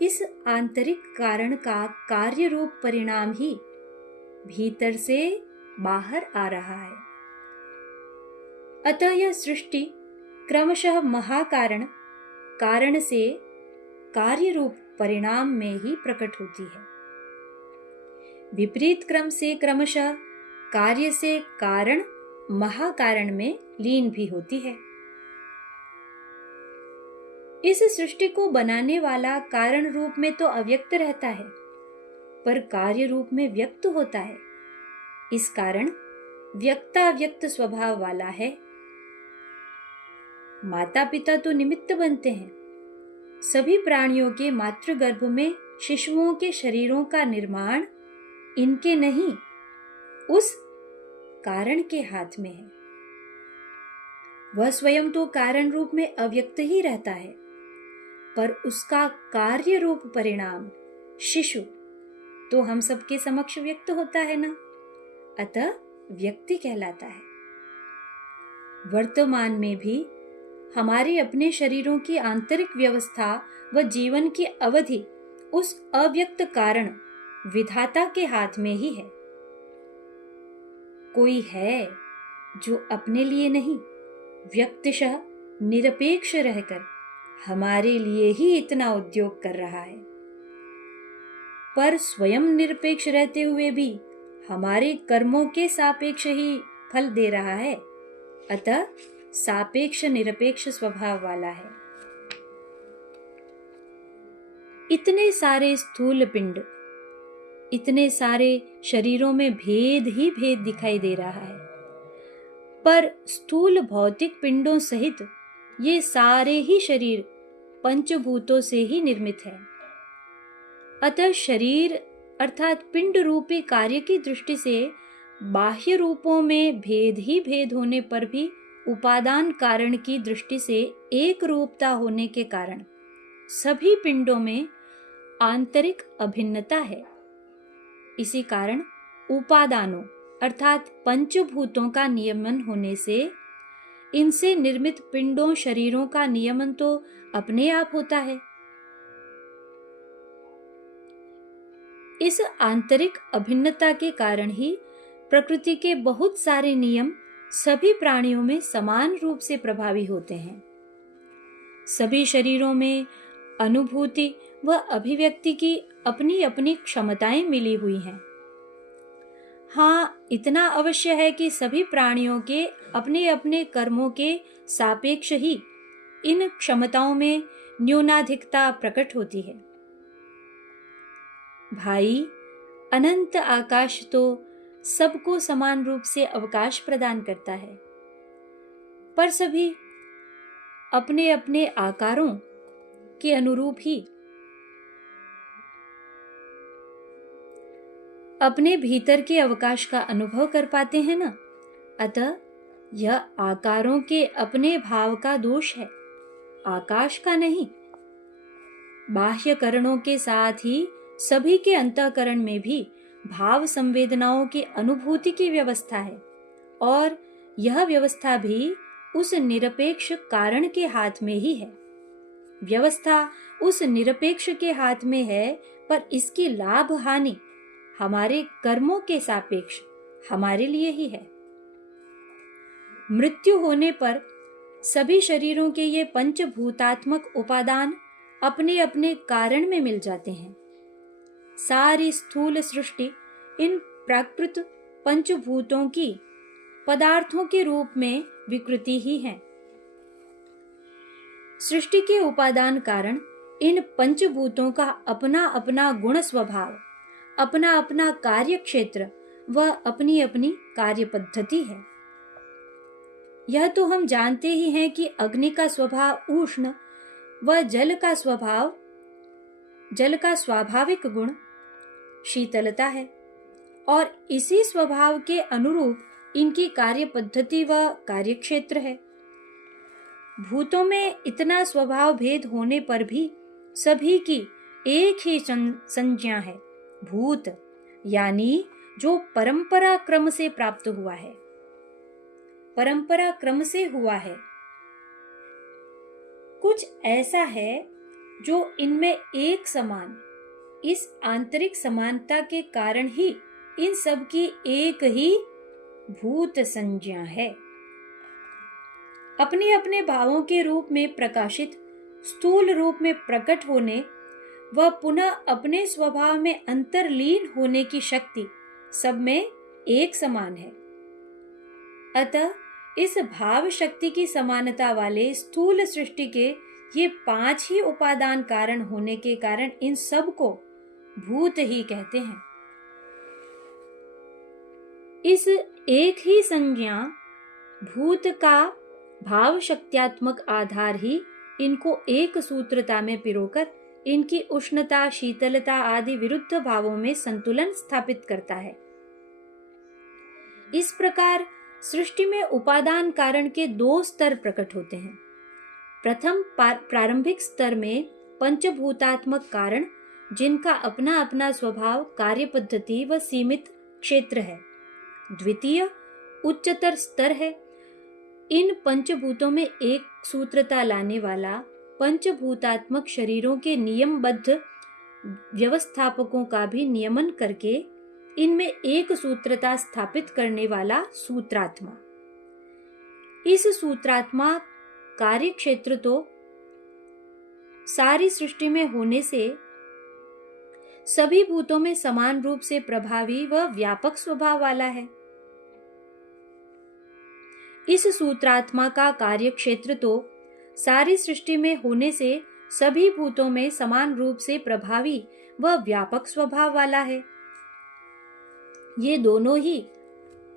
इस आंतरिक कारण का कार्य रूप परिणाम ही भीतर से बाहर आ रहा है। अतः यह सृष्टि क्रमशः महाकारण कारण से कार्य रूप परिणाम में ही प्रकट होती है। विपरीत क्रम से क्रमशः कार्य से कारण महाकारण में लीन भी होती है। इस सृष्टि को बनाने वाला कारण रूप में तो अव्यक्त रहता है, पर कार्य रूप में व्यक्त होता है। इस कारण व्यक्ताव्यक्त स्वभाव वाला है। माता पिता तो निमित्त बनते हैं। सभी प्राणियों के मातृगर्भ में शिशुओं के शरीरों का निर्माण इनके नहीं, उस कारण के हाथ में है। वह स्वयं तो कारण रूप में अव्यक्त ही रहता है, पर उसका कार्य रूप परिणाम शिशु तो हम सबके समक्ष व्यक्त होता है ना, अतः व्यक्ति कहलाता है। वर्तमान में भी हमारे अपने शरीरों की आंतरिक व्यवस्था व जीवन की अवधि उस अव्यक्त कारण विधाता के हाथ में ही है। कोई है जो अपने लिए नहीं, व्यक्तिशः निरपेक्ष रहकर हमारे लिए ही इतना उद्योग कर रहा है, पर स्वयं निरपेक्ष रहते हुए भी हमारे कर्मों के सापेक्ष ही फल दे रहा है। अतः सापेक्ष निरपेक्ष स्वभाव वाला है। इतने सारे स्थूल पिंड, इतने सारे शरीरों में भेद ही भेद दिखाई दे रहा है, पर स्थूल भौतिक पिंडों सहित ये सारे ही शरीर पंचभूतों से ही निर्मित है। अतः शरीर अर्थात पिंड रूपी कार्य की दृष्टि से बाह्य रूपों में भेद ही भेद होने पर भी उपादान कारण की दृष्टि से एक रूपता होने के कारण सभी पिंडों में आंतरिक अभिन्नता है। इसी कारण उपादानों अर्थात पंचभूतों का नियमन होने से इनसे निर्मित पिंडों शरीरों का नियमन तो अपने आप होता है। इस आंतरिक अभिन्नता के कारण ही प्रकृति के बहुत सारे नियम सभी प्राणियों में समान रूप से प्रभावी होते हैं। सभी शरीरों में अनुभूति व अभिव्यक्ति की अपनी अपनी क्षमताएं मिली हुई हैं। हाँ, इतना अवश्य है कि सभी प्राणियों के अपने अपने कर्मों के सापेक्ष ही इन क्षमताओं में न्यूनाधिकता प्रकट होती है। भाई, अनंत आकाश तो सबको समान रूप से अवकाश प्रदान करता है, पर सभी अपने अपने आकारों के अनुरूप ही अपने भीतर के अवकाश का अनुभव कर पाते हैं ना। अतः यह आकारों के अपने भाव का दोष है, आकाश का नहीं। बाह्य करणों के साथ ही सभी के अंतःकरण में भी भाव संवेदनाओं की अनुभूति की व्यवस्था है, और यह व्यवस्था भी उस निरपेक्ष कारण के हाथ में ही है। व्यवस्था उस निरपेक्ष के हाथ में है, पर इसकी लाभ हानि हमारे कर्मों के सापेक्ष हमारे लिए ही है। मृत्यु होने पर सभी शरीरों के ये पंचभूतात्मक उपादान अपने अपने कारण में मिल जाते हैं। सारी स्थूल सृष्टि इन प्राकृत पंचभूतों की पदार्थों के रूप में विकृति ही है। सृष्टि के उपादान कारण इन पंचभूतों का अपना अपना गुण स्वभाव, अपना अपना कार्य क्षेत्र व अपनी अपनी कार्य पद्धति है। यह तो हम जानते ही हैं कि अग्नि का स्वभाव उष्ण व जल का स्वाभाविक गुण शीतलता है, और इसी स्वभाव के अनुरूप इनकी कार्य पद्धति व कार्य क्षेत्र है। भूतों में इतना स्वभाव भेद होने पर भी सभी की एक ही संज्ञा है, भूत, यानी जो परंपरा क्रम से प्राप्त हुआ है, परंपरा क्रम से हुआ है। कुछ ऐसा है जो इनमें एक समान, इस आंतरिक समानता के कारण ही इन सब की एक ही भूत संज्ञा है। अपने अपने भावों के रूप में प्रकाशित, स्थूल रूप में प्रकट होने व पुनः अपने स्वभाव में अंतर्लीन होने की शक्ति सब में एक समान है। अतः इस भाव शक्ति की समानता वाले स्थूल सृष्टि के ये 5 ही उपादान कारण होने के कारण इन सब को भूत ही कहते हैं। इस एक ही संज्ञा भूत का भाव शक्त्यात्मक आधार ही इनको एक सूत्रता में पिरोकर इनकी उष्णता, शीतलता आदि विरुद्ध भावों में संतुलन स्थापित करता है। इस प्रकार सृष्टि में उपादान कारण के 2 स्तर प्रकट होते हैं। प्रथम प्रारंभिक स्तर में पंचभूतात्मक कारण, जिनका अपना अपना स्वभाव, कार्य पद्धति व सीमित क्षेत्र है। द्वितीय उच्चतर स्तर है। इन पंचभूतों में एक सूत्रता लाने वाला, पंचभूतात्मक शरीरों के नियमबद्ध व्यवस्थापकों का भी नियमन करके इनमें एक सूत्रता स्थापित करने वाला सूत्रात्मा। इस सूत्रात्मा कार्य क्षेत्र तो सारी सृष्टि में होने से सभी भूतों में समान रूप से प्रभावी व व्यापक स्वभाव वाला है। इस सूत्रात्मा का कार्य क्षेत्र तो सारी सृष्टि में होने से सभी भूतों में समान रूप से प्रभावी व व्यापक स्वभाव वाला है। ये दोनों ही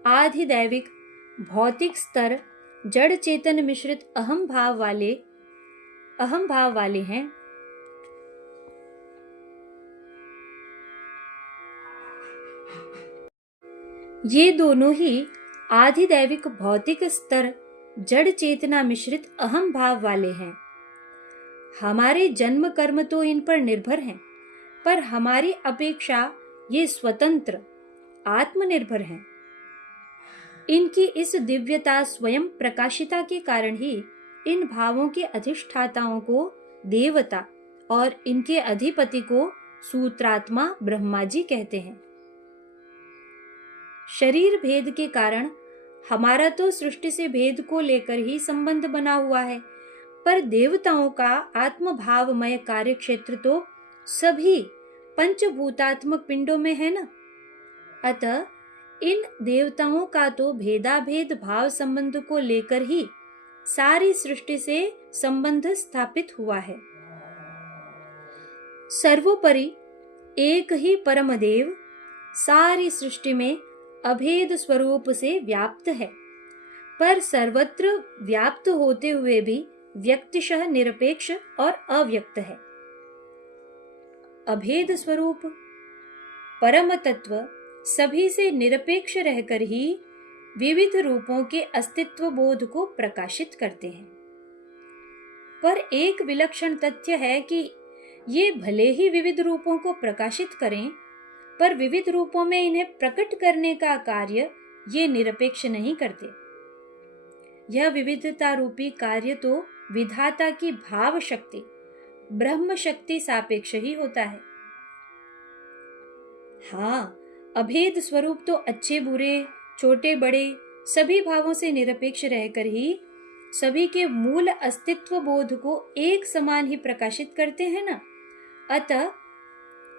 आधिदैविक भौतिक स्तर जड़ चेतन मिश्रित अहम भाव वाले हैं। ये दोनों ही आधिदैविक भौतिक स्तर जड़ चेतना मिश्रित अहम भाव वाले हैं। हमारे जन्म कर्म तो इन पर निर्भर हैं, पर हमारी अपेक्षा ये स्वतंत्र आत्मनिर्भर हैं। इनकी इस दिव्यता स्वयं प्रकाशिता के कारण ही इन भावों के अधिष्ठाताओं को देवता और इनके अधिपति को सूत्रात्मा ब्रह्मा जी कहते हैं। शरीर भेद के कारण हमारा तो सृष्टि से भेद को लेकर ही संबंध बना हुआ है, पर देवताओं का आत्मभावमय कार्य क्षेत्र तो सभी पंचभूतात्मक पिंडों में है ना। अतः इन देवताओं का तो भेदाभेद भाव संबंध को लेकर ही सारी सृष्टि से संबंध स्थापित हुआ है। सर्वोपरि एक ही परमदेव सारी सृष्टि में अभेद स्वरूप से व्याप्त है, पर सर्वत्र व्याप्त होते हुए भी व्यक्तिशः निरपेक्ष और अव्यक्त है। अभेद स्वरूप परम तत्व सभी से निरपेक्ष रहकर ही विविध रूपों के अस्तित्व बोध को प्रकाशित करते हैं। पर एक विलक्षण तथ्य है कि ये भले ही विविध रूपों को प्रकाशित करें, पर विविध रूपों में इन्हें प्रकट करने का कार्य ये निरपेक्ष नहीं करते। यह विविधता रूपी कार्य तो विधाता की भाव शक्ति ब्रह्म शक्ति सापेक्ष ही होता है। हाँ, अभेद स्वरूप तो अच्छे बुरे, छोटे बड़े सभी भावों से निरपेक्ष रहकर ही सभी के मूल अस्तित्व बोध को एक समान ही प्रकाशित करते हैं ना। अतः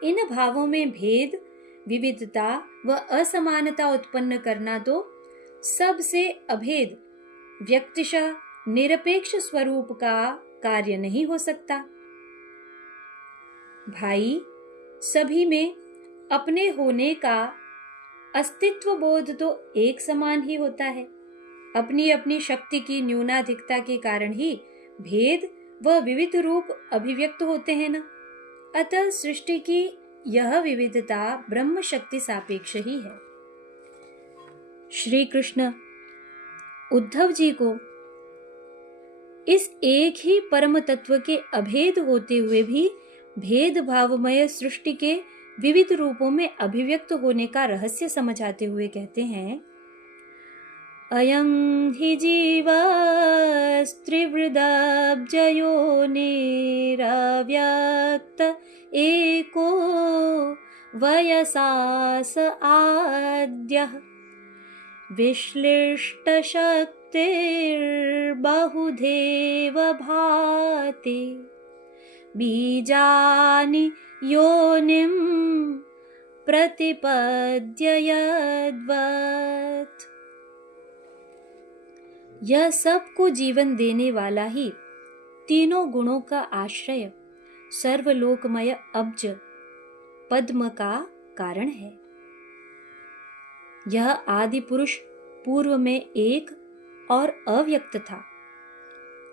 इन भावों में भेद, विविधता व असमानता उत्पन्न करना तो सबसे अभेद व्यक्तिशः निरपेक्ष स्वरूप का कार्य नहीं हो सकता। भाई, सभी में अपने होने का अस्तित्व बोध तो एक समान ही होता है। अपनी अपनी शक्ति की न्यूनाधिकता के कारण ही भेद व विविध रूप अभिव्यक्त होते हैं ना। अतः सृष्टि की यह विविधता ब्रह्म शक्ति सापेक्ष ही है। श्री कृष्ण उद्धव जी को इस एक ही परम तत्व के अभेद होते हुए भी भेदभावमय सृष्टि के विविध रूपों में अभिव्यक्त होने का रहस्य समझाते हुए कहते हैं, अयं हि जीवस्त्रिवृदाब्जयोनिरव्यक्त एको वयसास आद्यः विश्लिष्टशक्तिर्बहुधेव भाति बीजानि योनिं प्रतिपद्य यद्वत्। यह सबको जीवन देने वाला ही तीनों गुणों का आश्रय सर्वलोकमय अब्ज पद्म का कारण है। यह आदि पुरुष पूर्व में एक और अव्यक्त था।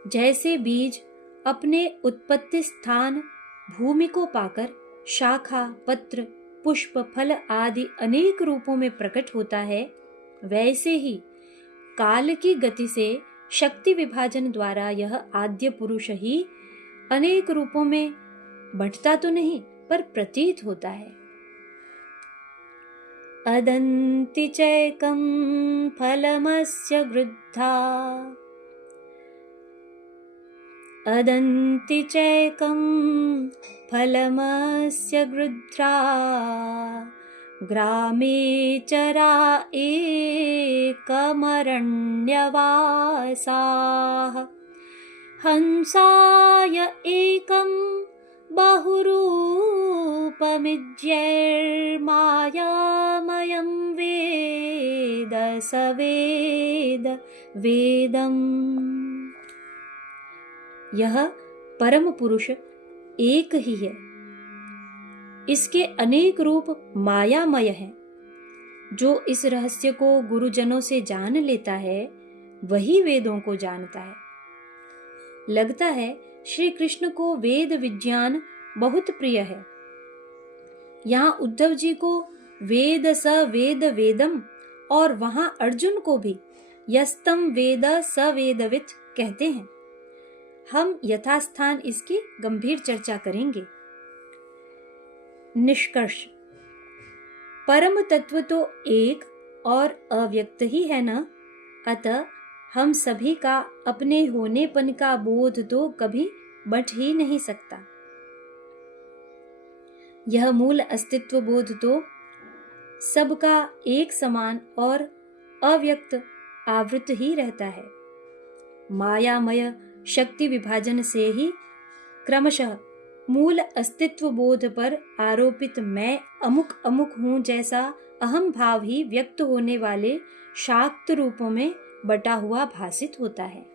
जैसे बीज अपने उत्पत्ति स्थान भूमि को पाकर शाखा, पत्र, पुष्प, फल आदि अनेक रूपों में प्रकट होता है, वैसे ही काल की गति से शक्ति विभाजन द्वारा यह आद्य पुरुष ही अनेक रूपों में बढ़ता तो नहीं पर प्रतीत होता है। अदन्ति चैकं फलमस्य वृद्धा अदन्ति चैकं फलमस्य वृद्धा ग्रामे चरा एकमरण्यवासाः हंसाय एकं बहुरूपमिज्यैर्मायामयं वेद स वेद वेदम्। यह परम पुरुष एक ही है। इसके अनेक रूप मायामय हैं। जो इस रहस्य को गुरुजनों से जान लेता है वही वेदों को जानता है। लगता है श्री कृष्ण को वेद विज्ञान बहुत प्रिय है। यहाँ उद्धव जी को वेद स वेद वेदम और वहां अर्जुन को भी यस्तम वेद स वेदवित् कहते हैं। हम यथास्थान इसकी गंभीर चर्चा करेंगे। निष्कर्ष, परम तत्व तो एक और अव्यक्त ही है ना। अतः हम सभी का अपने होनेपन का बोध तो कभी बट ही नहीं सकता। यह मूल अस्तित्व बोध तो सबका एक समान और अव्यक्त आवृत ही रहता है। मायामय शक्ति विभाजन से ही क्रमशः मूल अस्तित्व बोध पर आरोपित मैं अमुक अमुक हूं जैसा अहम भाव ही व्यक्त होने वाले शाक्त रूपों में बटा हुआ भासित होता है।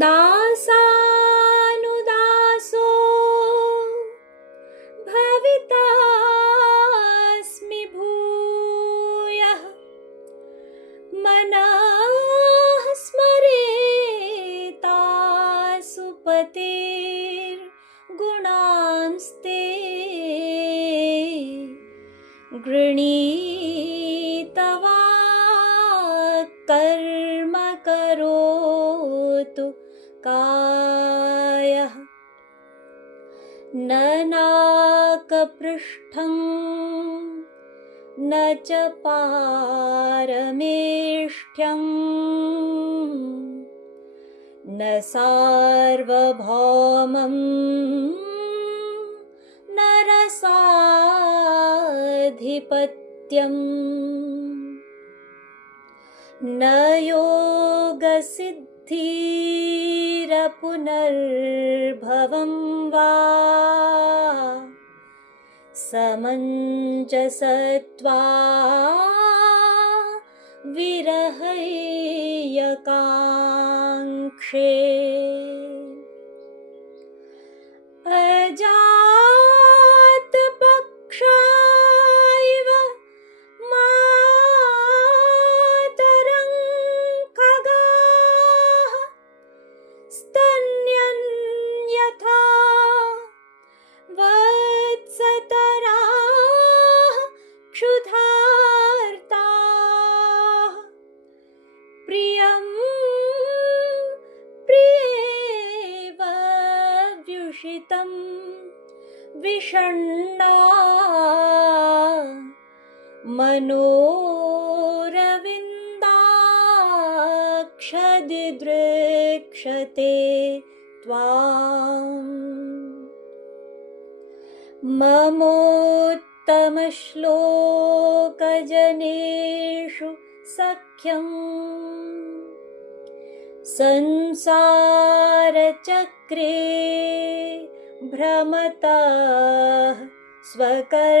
दासानुदासो भवितास्मि भूयः मनः स्मरेतासु पतेर्गुणांस्ते गृणीतवा कर्म करोतु कायः न नाकपृष्ठं न च पारमेष्ठ्यं न सार्वभौमं न रसाधिपत्यम् न योगसिद्धिरपुनर्भवं वा समञ्जसत्वा विरहय्यकाङ्क्षे अजातपक्षायव मातरं खगाः स्तन्यन्यथा वत्सतराः क्षुधार्ताः प्रियं प्रियेव व्युषितं विषण्णा मनोरविन्दाक्षदिदृक्षते त्वाम् ममोत्तमश्लोकजनेषु सख्यं संसारचक्रे भ्रमतः स्वकर्मभिः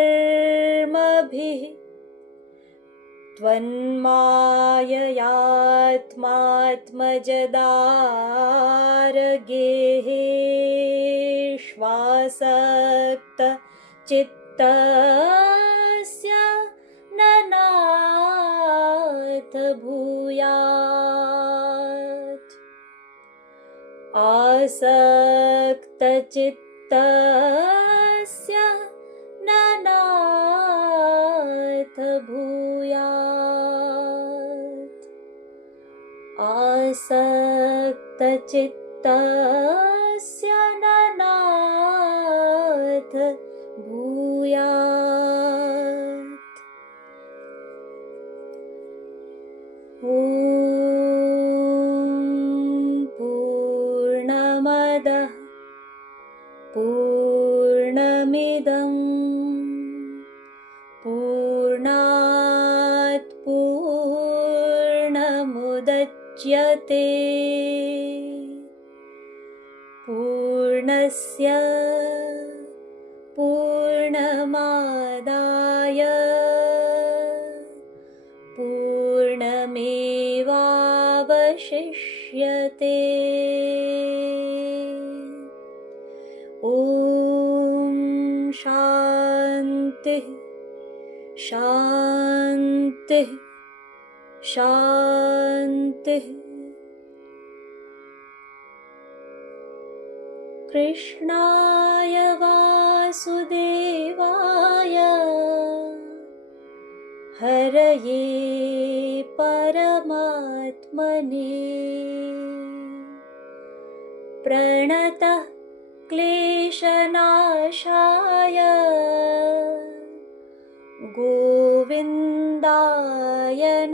त्वन्माययात्मात्मजदारगेहेष्वासक्त चित्तस्य न नाथ भूयात् आसक्तचित्तस्य न नाथ भूयात् आसक्तचित्तस्य न नाथ भूयात्। ॐ पूर्णमदः पूर्णमिदं पूर्णात् पूर्णमुदच्यते पूर्णस्य पूर्णमादाय पूर्णमेवावशिष्यते। ॐ शान्तिः शान्तिः शान्तिः। कृष्णाय वासुदेवाय हरये परमात्मने प्रणतः क्लेशनाशाय गोविन्दाय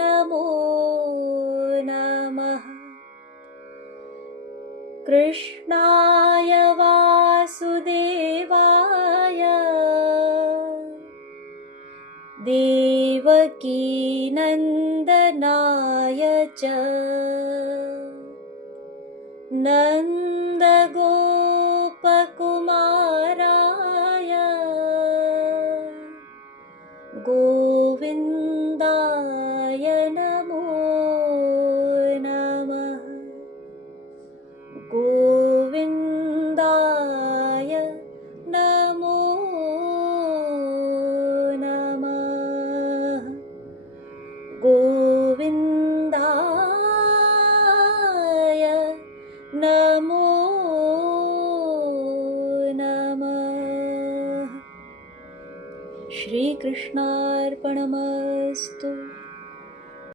नमो नमः। कृष्णाय वासुदेवाय देवकीनन्दनाय च नन्दगोपकुमाराय गोविन्दाय नमो नमः। नमो नमः। श्रीकृष्णार्पणमस्तु।